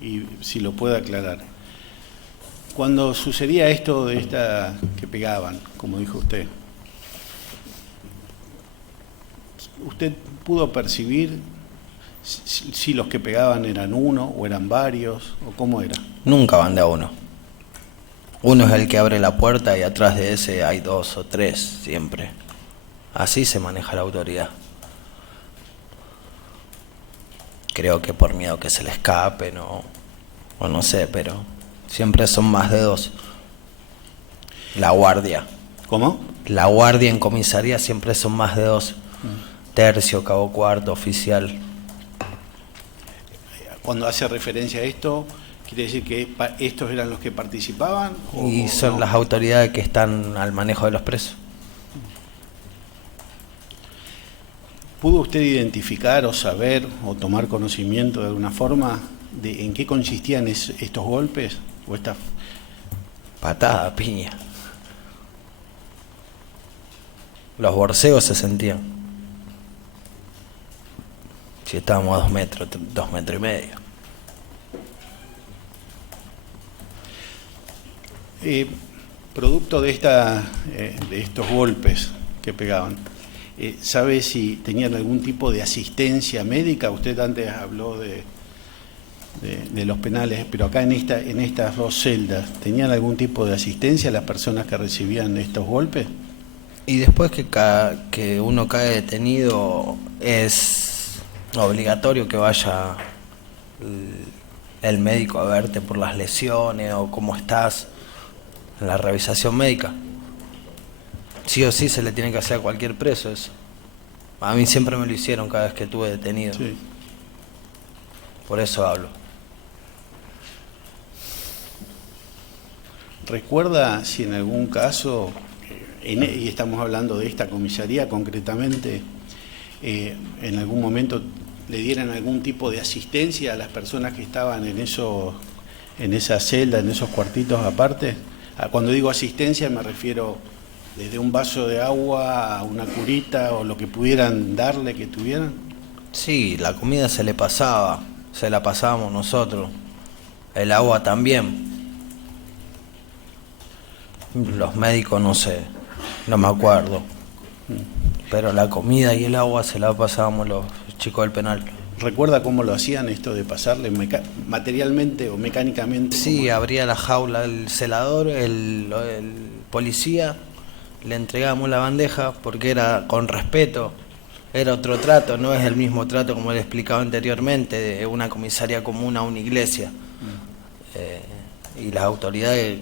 y si lo puede aclarar. Cuando sucedía esto de que pegaban, como dijo usted, ¿usted pudo percibir si los que pegaban eran uno o eran varios o cómo era? Nunca van de a uno. Uno es el que abre la puerta y atrás de ese hay 2 o 3 siempre. Así se maneja la autoridad. Creo que por miedo que se le escape, o no sé, pero siempre son más de 2. La guardia. ¿Cómo? La guardia en comisaría siempre son más de 2. Tercio, cabo cuarto, oficial. Cuando hace referencia a esto, ¿quiere decir que estos eran los que participaban? Y son no? las autoridades que están al manejo de los presos. ¿Pudo usted identificar o saber o tomar conocimiento de alguna forma de en qué consistían estos golpes o estas Patada, piña. Los borseos se sentían. Si estábamos a 2 metros, 2 metros y medio. Producto de estos golpes que pegaban, ¿sabe si tenían algún tipo de asistencia médica? Usted antes habló de los penales, pero acá en estas 2 celdas, ¿tenían algún tipo de asistencia las personas que recibían estos golpes? Y después que uno cae detenido, es obligatorio que vaya el médico a verte por las lesiones o cómo estás en la revisación médica. Sí o sí se le tiene que hacer a cualquier preso eso. A mí siempre me lo hicieron cada vez que estuve detenido. Sí. Por eso hablo. ¿Recuerda si en algún caso, y estamos hablando de esta comisaría concretamente, en algún momento le dieran algún tipo de asistencia a las personas que estaban en esa celda, en esos cuartitos aparte? Cuando digo asistencia me refiero desde un vaso de agua a una curita o lo que pudieran darle que tuvieran. Sí, la comida se le pasaba, se la pasábamos nosotros. El agua también. Los médicos no sé, no me acuerdo. Pero la comida y el agua se la pasábamos los chicos del penal. ¿Recuerda cómo lo hacían esto de pasarle materialmente o mecánicamente? Sí, abría la jaula el celador, el policía, le entregábamos la bandeja porque era con respeto, era otro trato, no es el mismo trato como le explicaba anteriormente, de una comisaría común a una iglesia. Y las autoridades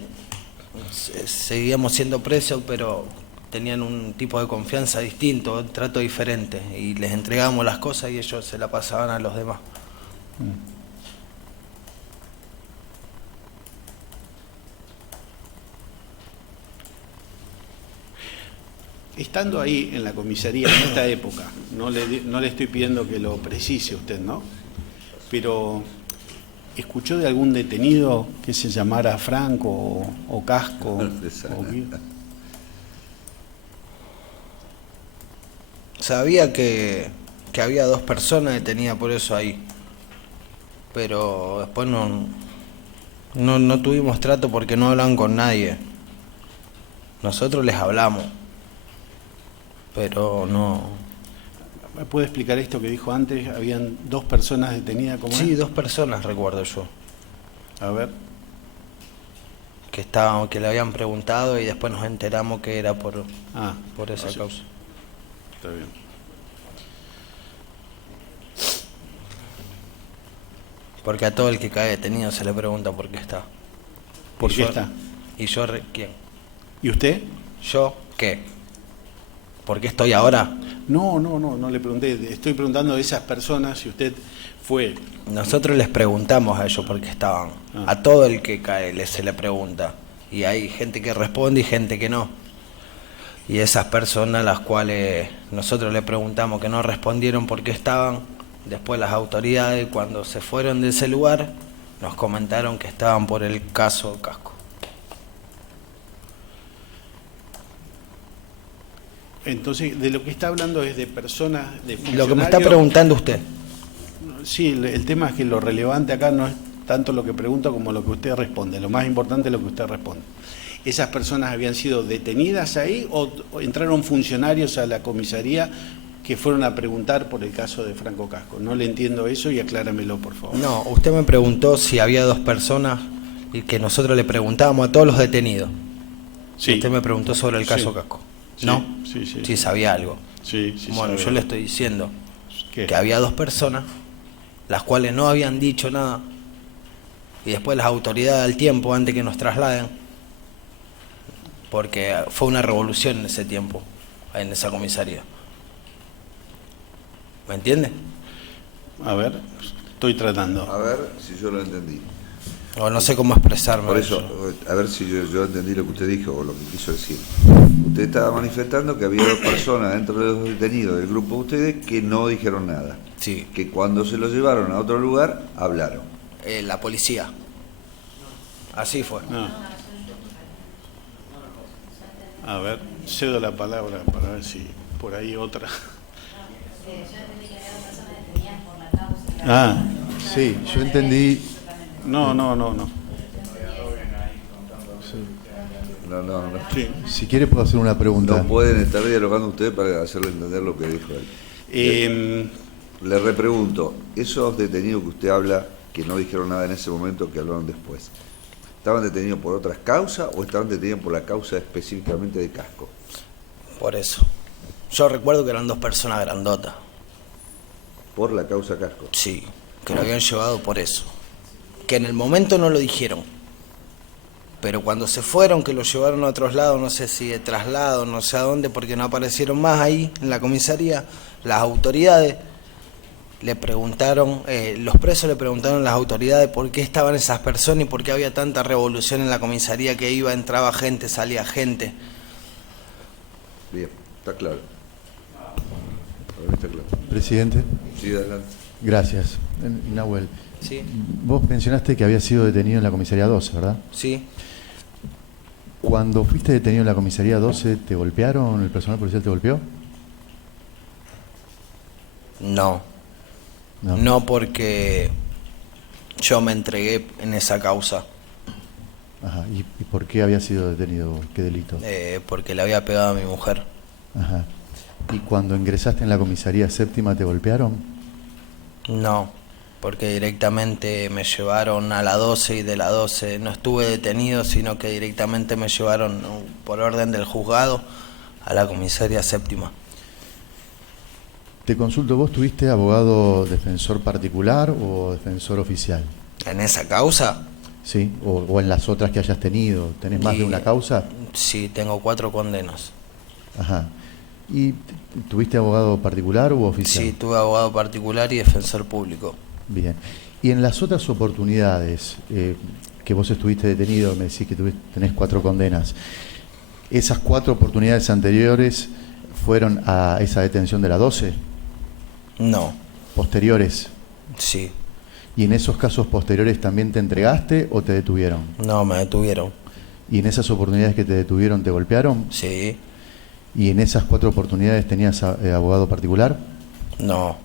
seguíamos siendo presos, pero tenían un tipo de confianza distinto, un trato diferente, y les entregábamos las cosas y ellos se la pasaban a los demás. Estando ahí en la comisaría en esta época, no le estoy pidiendo que lo precise usted, ¿no? Pero ¿escuchó de algún detenido que se llamara Franco o Casco? Sabía que había 2 personas detenidas por eso ahí, pero después no tuvimos trato porque no hablaban con nadie. Nosotros les hablamos, pero no. ¿Me puede explicar esto que dijo antes? ¿Habían 2 personas detenidas? ¿Cómo Sí, es? 2 personas recuerdo yo. A ver. Que le habían preguntado y después nos enteramos que era por esa causa. Está bien. Porque a todo el que cae detenido se le pregunta por qué está. ¿Por qué está? ¿Y yo quién? ¿Y usted? ¿Yo qué? ¿Por qué estoy ahora? No le pregunté. Estoy preguntando de esas personas si usted fue. Nosotros les preguntamos a ellos por qué estaban. A todo el que cae se le pregunta. Y hay gente que responde y gente que no. Y esas personas, las cuales nosotros le preguntamos que no respondieron por qué estaban, después las autoridades, cuando se fueron de ese lugar, nos comentaron que estaban por el caso Casco. Entonces, de lo que está hablando es de personas, de funcionarios. Lo que me está preguntando usted. Sí, el tema es que lo relevante acá no es tanto lo que pregunto como lo que usted responde. Lo más importante es lo que usted responde. ¿Esas personas habían sido detenidas ahí o entraron funcionarios a la comisaría que fueron a preguntar por el caso de Franco Casco? No le entiendo eso y acláramelo, por favor. No, usted me preguntó si había 2 personas y que nosotros le preguntábamos a todos los detenidos. Sí. Usted me preguntó sobre el caso Casco. Sí, ¿No? sí. Sabía algo. Sí, Bueno, sabía. yo le estoy diciendo ¿Qué? que había 2 personas, las cuales no habían dicho nada, y después las autoridades al tiempo, antes que nos trasladen, porque fue una revolución en ese tiempo, en esa comisaría. ¿Me entiende? A ver, estoy tratando. A ver si yo lo entendí. O no sé cómo expresarme. Por eso, a ver si yo entendí lo que usted dijo o lo que quiso decir. Usted estaba manifestando que había 2 personas dentro de los detenidos del grupo de ustedes que no dijeron nada. Sí. Que cuando se los llevaron a otro lugar, hablaron. La policía. Así fue. No. A ver, cedo la palabra para ver si por ahí otra. Ah, Sí, yo entendí. no. No. Sí. Si quiere puedo hacer una pregunta. No pueden estar dialogando ustedes para hacerle entender lo que dijo él. Le repregunto, esos detenidos que usted habla, que no dijeron nada en ese momento, que hablaron después, ¿estaban detenidos por otras causas o estaban detenidos por la causa específicamente de Casco? Por eso. Yo recuerdo que eran 2 personas grandotas. ¿Por la causa Casco? Sí, que lo habían llevado por eso. Que en el momento no lo dijeron. Pero cuando se fueron, que lo llevaron a otros lados, no sé si de traslado, no sé a dónde, porque no aparecieron más ahí en la comisaría, las autoridades le preguntaron, los presos le preguntaron a las autoridades por qué estaban esas personas y por qué había tanta revolución en la comisaría, que iba, entraba gente, salía gente. Bien, está claro. Ahora está claro. Presidente. Sí, adelante. Gracias. Nahuel, Sí, vos mencionaste que había sido detenido en la comisaría 12, ¿verdad? sí. Cuando fuiste detenido en la comisaría 12, ¿te golpearon? ¿El personal policial te golpeó? No, no porque yo me entregué en esa causa. Ajá. ¿Y por qué había sido detenido? ¿Qué delito? Porque le había pegado a mi mujer. Ajá. ¿Y cuando ingresaste en la comisaría séptima te golpearon? No, porque directamente me llevaron a la 12 y de la 12 no estuve detenido, sino que directamente me llevaron por orden del juzgado a la comisaría séptima. Te consulto, ¿vos tuviste abogado defensor particular o defensor oficial? ¿En esa causa? Sí, o en las otras que hayas tenido. ¿Tenés más de una causa? Sí, tengo 4 condenas. Ajá. ¿Y tuviste abogado particular u oficial? Sí, tuve abogado particular y defensor público. Bien. Y en las otras oportunidades que vos estuviste detenido, me decís que tenés 4 condenas, ¿esas 4 oportunidades anteriores fueron a esa detención de la 12? No. ¿Posteriores? Sí. ¿Y en esos casos posteriores también te entregaste o te detuvieron? No, me detuvieron. ¿Y en esas oportunidades que te detuvieron te golpearon? Sí. ¿Y en esas 4 oportunidades tenías abogado particular? No.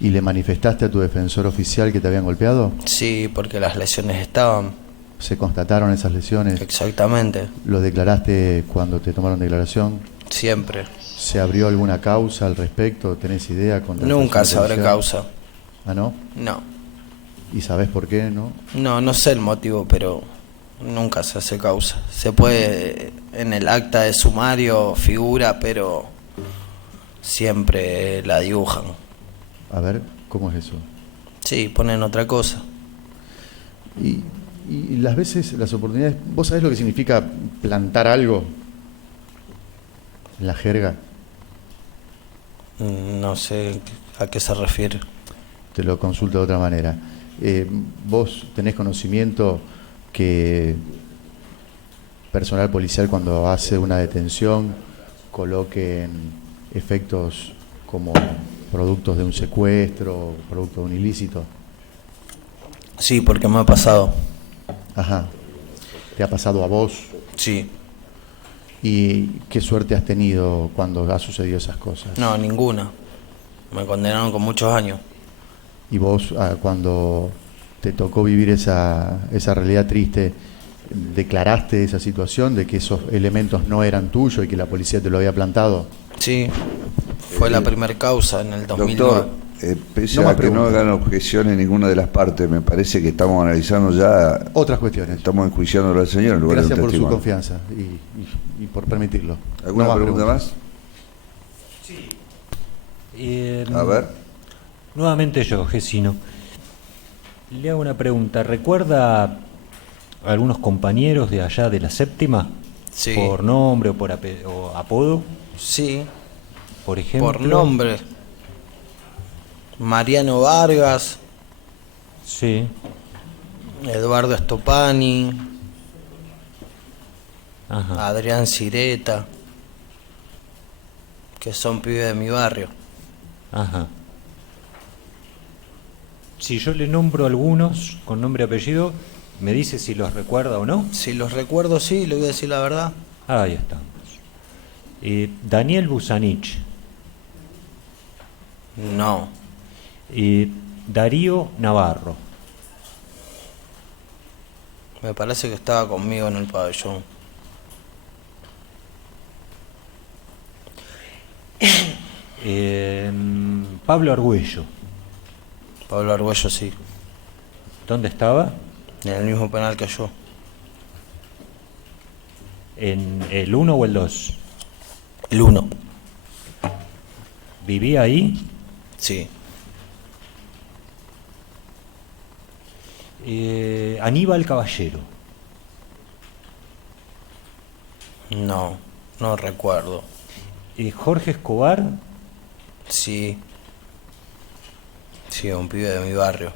¿Y le manifestaste a tu defensor oficial que te habían golpeado? Sí, porque las lesiones estaban. ¿Se constataron esas lesiones? Exactamente. ¿Lo declaraste cuando te tomaron declaración? Siempre. ¿Se abrió alguna causa al respecto? ¿Tenés idea? Nunca se abre causa. ¿Ah, no? No. ¿Y sabés por qué, no? No sé el motivo, pero nunca se hace causa. Se puede, en el acta de sumario figura, pero siempre la dibujan. A ver, ¿cómo es eso? Sí, ponen otra cosa. Y las veces, las oportunidades, ¿vos sabés lo que significa plantar algo en la jerga? No sé a qué se refiere. Te lo consulto de otra manera. ¿Vos tenés conocimiento que personal policial cuando hace una detención coloque en efectos como productos de un secuestro, producto de un ilícito? Sí, porque me ha pasado. Ajá. ¿Te ha pasado a vos? Sí. ¿Y qué suerte has tenido cuando ha sucedido esas cosas? No, ninguna. Me condenaron con muchos años. ¿Y vos, cuando te tocó vivir esa realidad triste, declaraste esa situación de que esos elementos no eran tuyos y que la policía te lo había plantado? Sí, fue la primera causa en el 2009. Pese No más a que no preguntas. hagan objeción en ninguna de las partes, me parece que estamos analizando ya, Otras cuestiones. estamos enjuiciándolo al señor en lugar Gracias de un por su testimonio. confianza y por permitirlo. ¿Alguna No pregunta preguntas. más? A ver. Nuevamente yo, Gesino. Le hago una pregunta. ¿Recuerda a algunos compañeros de allá de la séptima? Sí. ¿Por nombre o por o apodo? Sí, Por ejemplo. por nombre. Mariano Vargas, Sí. Eduardo Estopani, Ajá. Adrián Cireta, que son pibes de mi barrio. Ajá. Si yo le nombro algunos con nombre y apellido, ¿me dice si los recuerda o no? Si los recuerdo, sí, le voy a decir la verdad. Ahí estamos. Daniel Busanich. No, Darío Navarro. me parece que estaba conmigo en el pabellón. Pablo Argüello. Pablo Argüello, sí, ¿Dónde estaba? en el mismo penal que yo. ¿En el 1 o el 2? El 1, ¿Vivía ahí? sí. Aníbal Caballero. No, no recuerdo. Jorge Escobar. Sí. Sí, un pibe de mi barrio.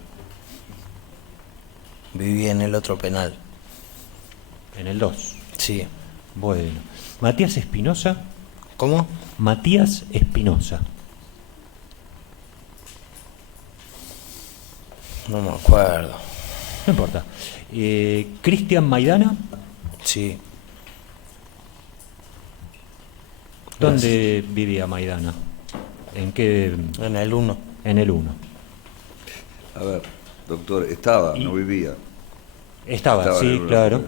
Vivía en el otro penal. En el 2. Sí. Bueno. Matías Espinosa. ¿Cómo? Matías Espinosa. No me acuerdo. No importa. Cristian Maidana. Sí. ¿Dónde vivía Maidana? ¿En qué? En el 1. En el 1. A ver, doctor, estaba, Y- no vivía. Estaba, Estaba en sí, el uno. claro.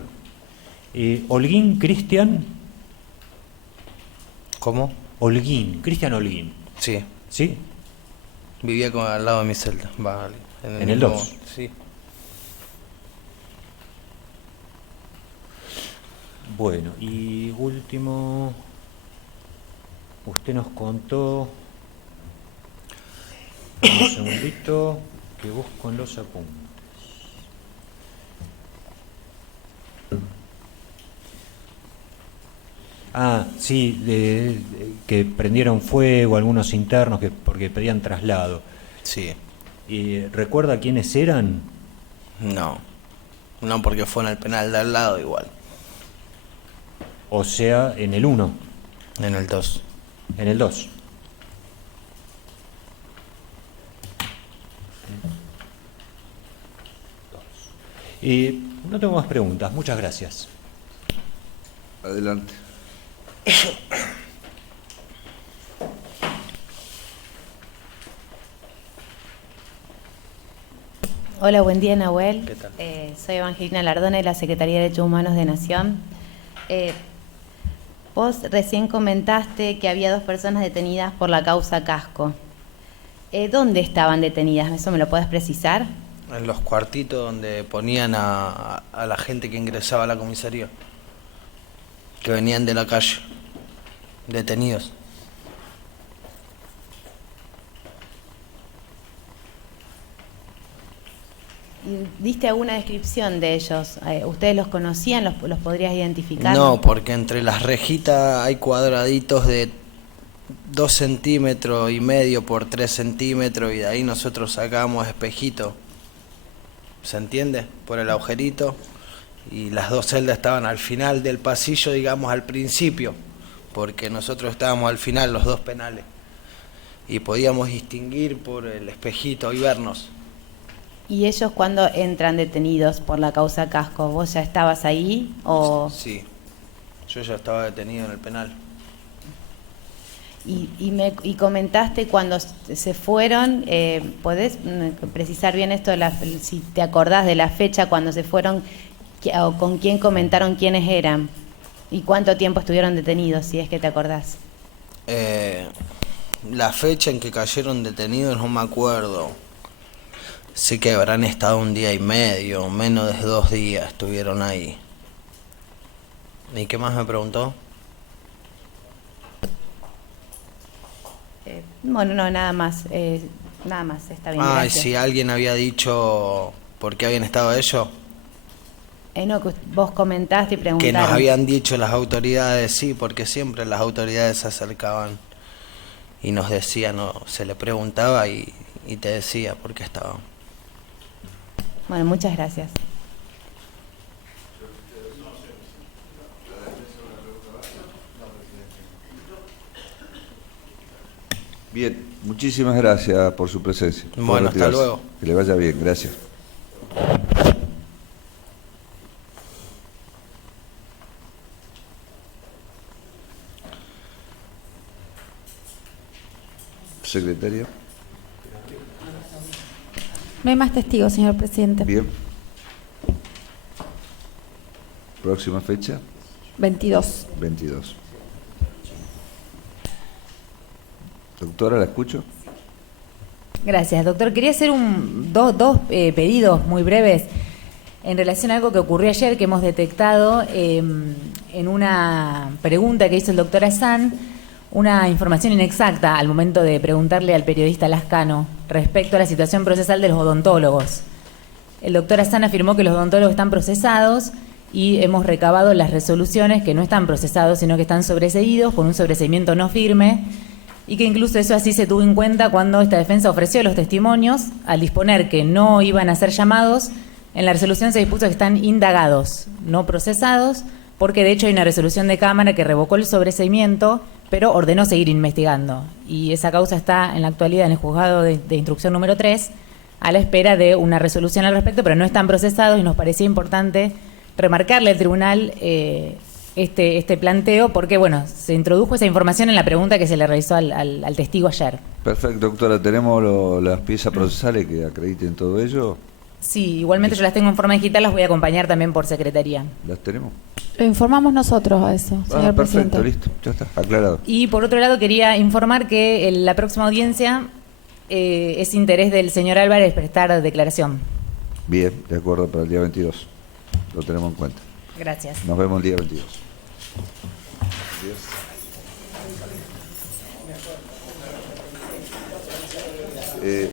Holguín Cristian. ¿Cómo? Holguín, Cristian Holguín. Sí. ¿Sí? Vivía al lado de mi celda. Vale. En el mismo- 2. Sí. Bueno, y último, usted nos contó, un segundito, que busco en los apuntes. Ah, sí, que prendieron fuego algunos internos porque pedían traslado. Sí. ¿Y recuerda quiénes eran? No. No, porque fue en el penal de al lado igual. O sea, en el 1, En el 2. en el 2. Y no tengo más preguntas. Muchas gracias. Adelante. Hola, buen día, Nahuel. ¿Qué tal? Soy Evangelina Lardona de la Secretaría de Derechos Humanos de Nación. Vos recién comentaste que había 2 personas detenidas por la causa Casco. ¿Dónde estaban detenidas? ¿Eso me lo puedes precisar? En los cuartitos donde ponían a la gente que ingresaba a la comisaría. Que venían de la calle. Detenidos. ¿Y diste alguna descripción de ellos? ¿Ustedes los conocían? ¿Los podrías identificar? No, porque entre las rejitas hay cuadraditos de 2,5 centímetros por 3 centímetros y de ahí nosotros sacábamos espejitos. ¿Se entiende? Por el agujerito. Y las 2 celdas estaban al final del pasillo, digamos al principio, porque nosotros estábamos al final, los 2 penales. Y podíamos distinguir por el espejito y vernos. ¿Y ellos cuando entran detenidos por la causa Casco? ¿Vos ya estabas ahí o...? Sí, yo ya estaba detenido en el penal. Y comentaste cuando se fueron, ¿podés precisar bien esto, si te acordás de la fecha cuando se fueron o con quién comentaron quiénes eran? ¿Y cuánto tiempo estuvieron detenidos, si es que te acordás? la fecha en que cayeron detenidos no me acuerdo. Sé que habrán estado 1 día y medio, menos de 2 días estuvieron ahí. ¿Y qué más me preguntó? Bueno, no, nada más. Nada más, está bien. Ah, ¿y gracias. si alguien había dicho por qué habían estado ellos? No, que vos comentaste y preguntaste. Que nos habían dicho las autoridades, sí, porque siempre las autoridades se acercaban y nos decían, no, se le preguntaba y te decía por qué estaban. Bueno, muchas gracias. Bien, muchísimas gracias por su presencia. Bueno, hasta luego. Que le vaya bien, gracias. Secretaria. No hay más testigos, señor presidente. Bien. Próxima fecha. 22. 22. Doctora, ¿la escucho? Gracias, doctor. Quería hacer dos pedidos muy breves en relación a algo que ocurrió ayer, que hemos detectado en una pregunta que hizo el doctor Hassan, una información inexacta al momento de preguntarle al periodista Lascano respecto a la situación procesal de los odontólogos. El doctor Hassan afirmó que los odontólogos están procesados y hemos recabado las resoluciones que no están procesados, sino que están sobreseídos con un sobreseimiento no firme, y que incluso eso así se tuvo en cuenta cuando esta defensa ofreció los testimonios. Al disponer que no iban a ser llamados, en la resolución se dispuso que están indagados, no procesados, porque de hecho hay una resolución de Cámara que revocó el sobreseimiento, pero ordenó seguir investigando. Y esa causa está en la actualidad en el juzgado de instrucción número 3, a la espera de una resolución al respecto, pero no están procesados, y nos parecía importante remarcarle al tribunal este planteo, porque bueno, se introdujo esa información en la pregunta que se le realizó al testigo ayer. Perfecto, doctora. ¿Tenemos las piezas procesales que acrediten todo ello? Sí, igualmente yo las tengo en forma digital, las voy a acompañar también por secretaría. ¿Las tenemos? Lo informamos nosotros a eso, señor presidente. Perfecto, listo, ya está, aclarado. Y por otro lado quería informar que en la próxima audiencia es interés del señor Álvarez prestar declaración. Bien, de acuerdo, para el día 22. Lo tenemos en cuenta. Gracias. Nos vemos el día 22. Adiós.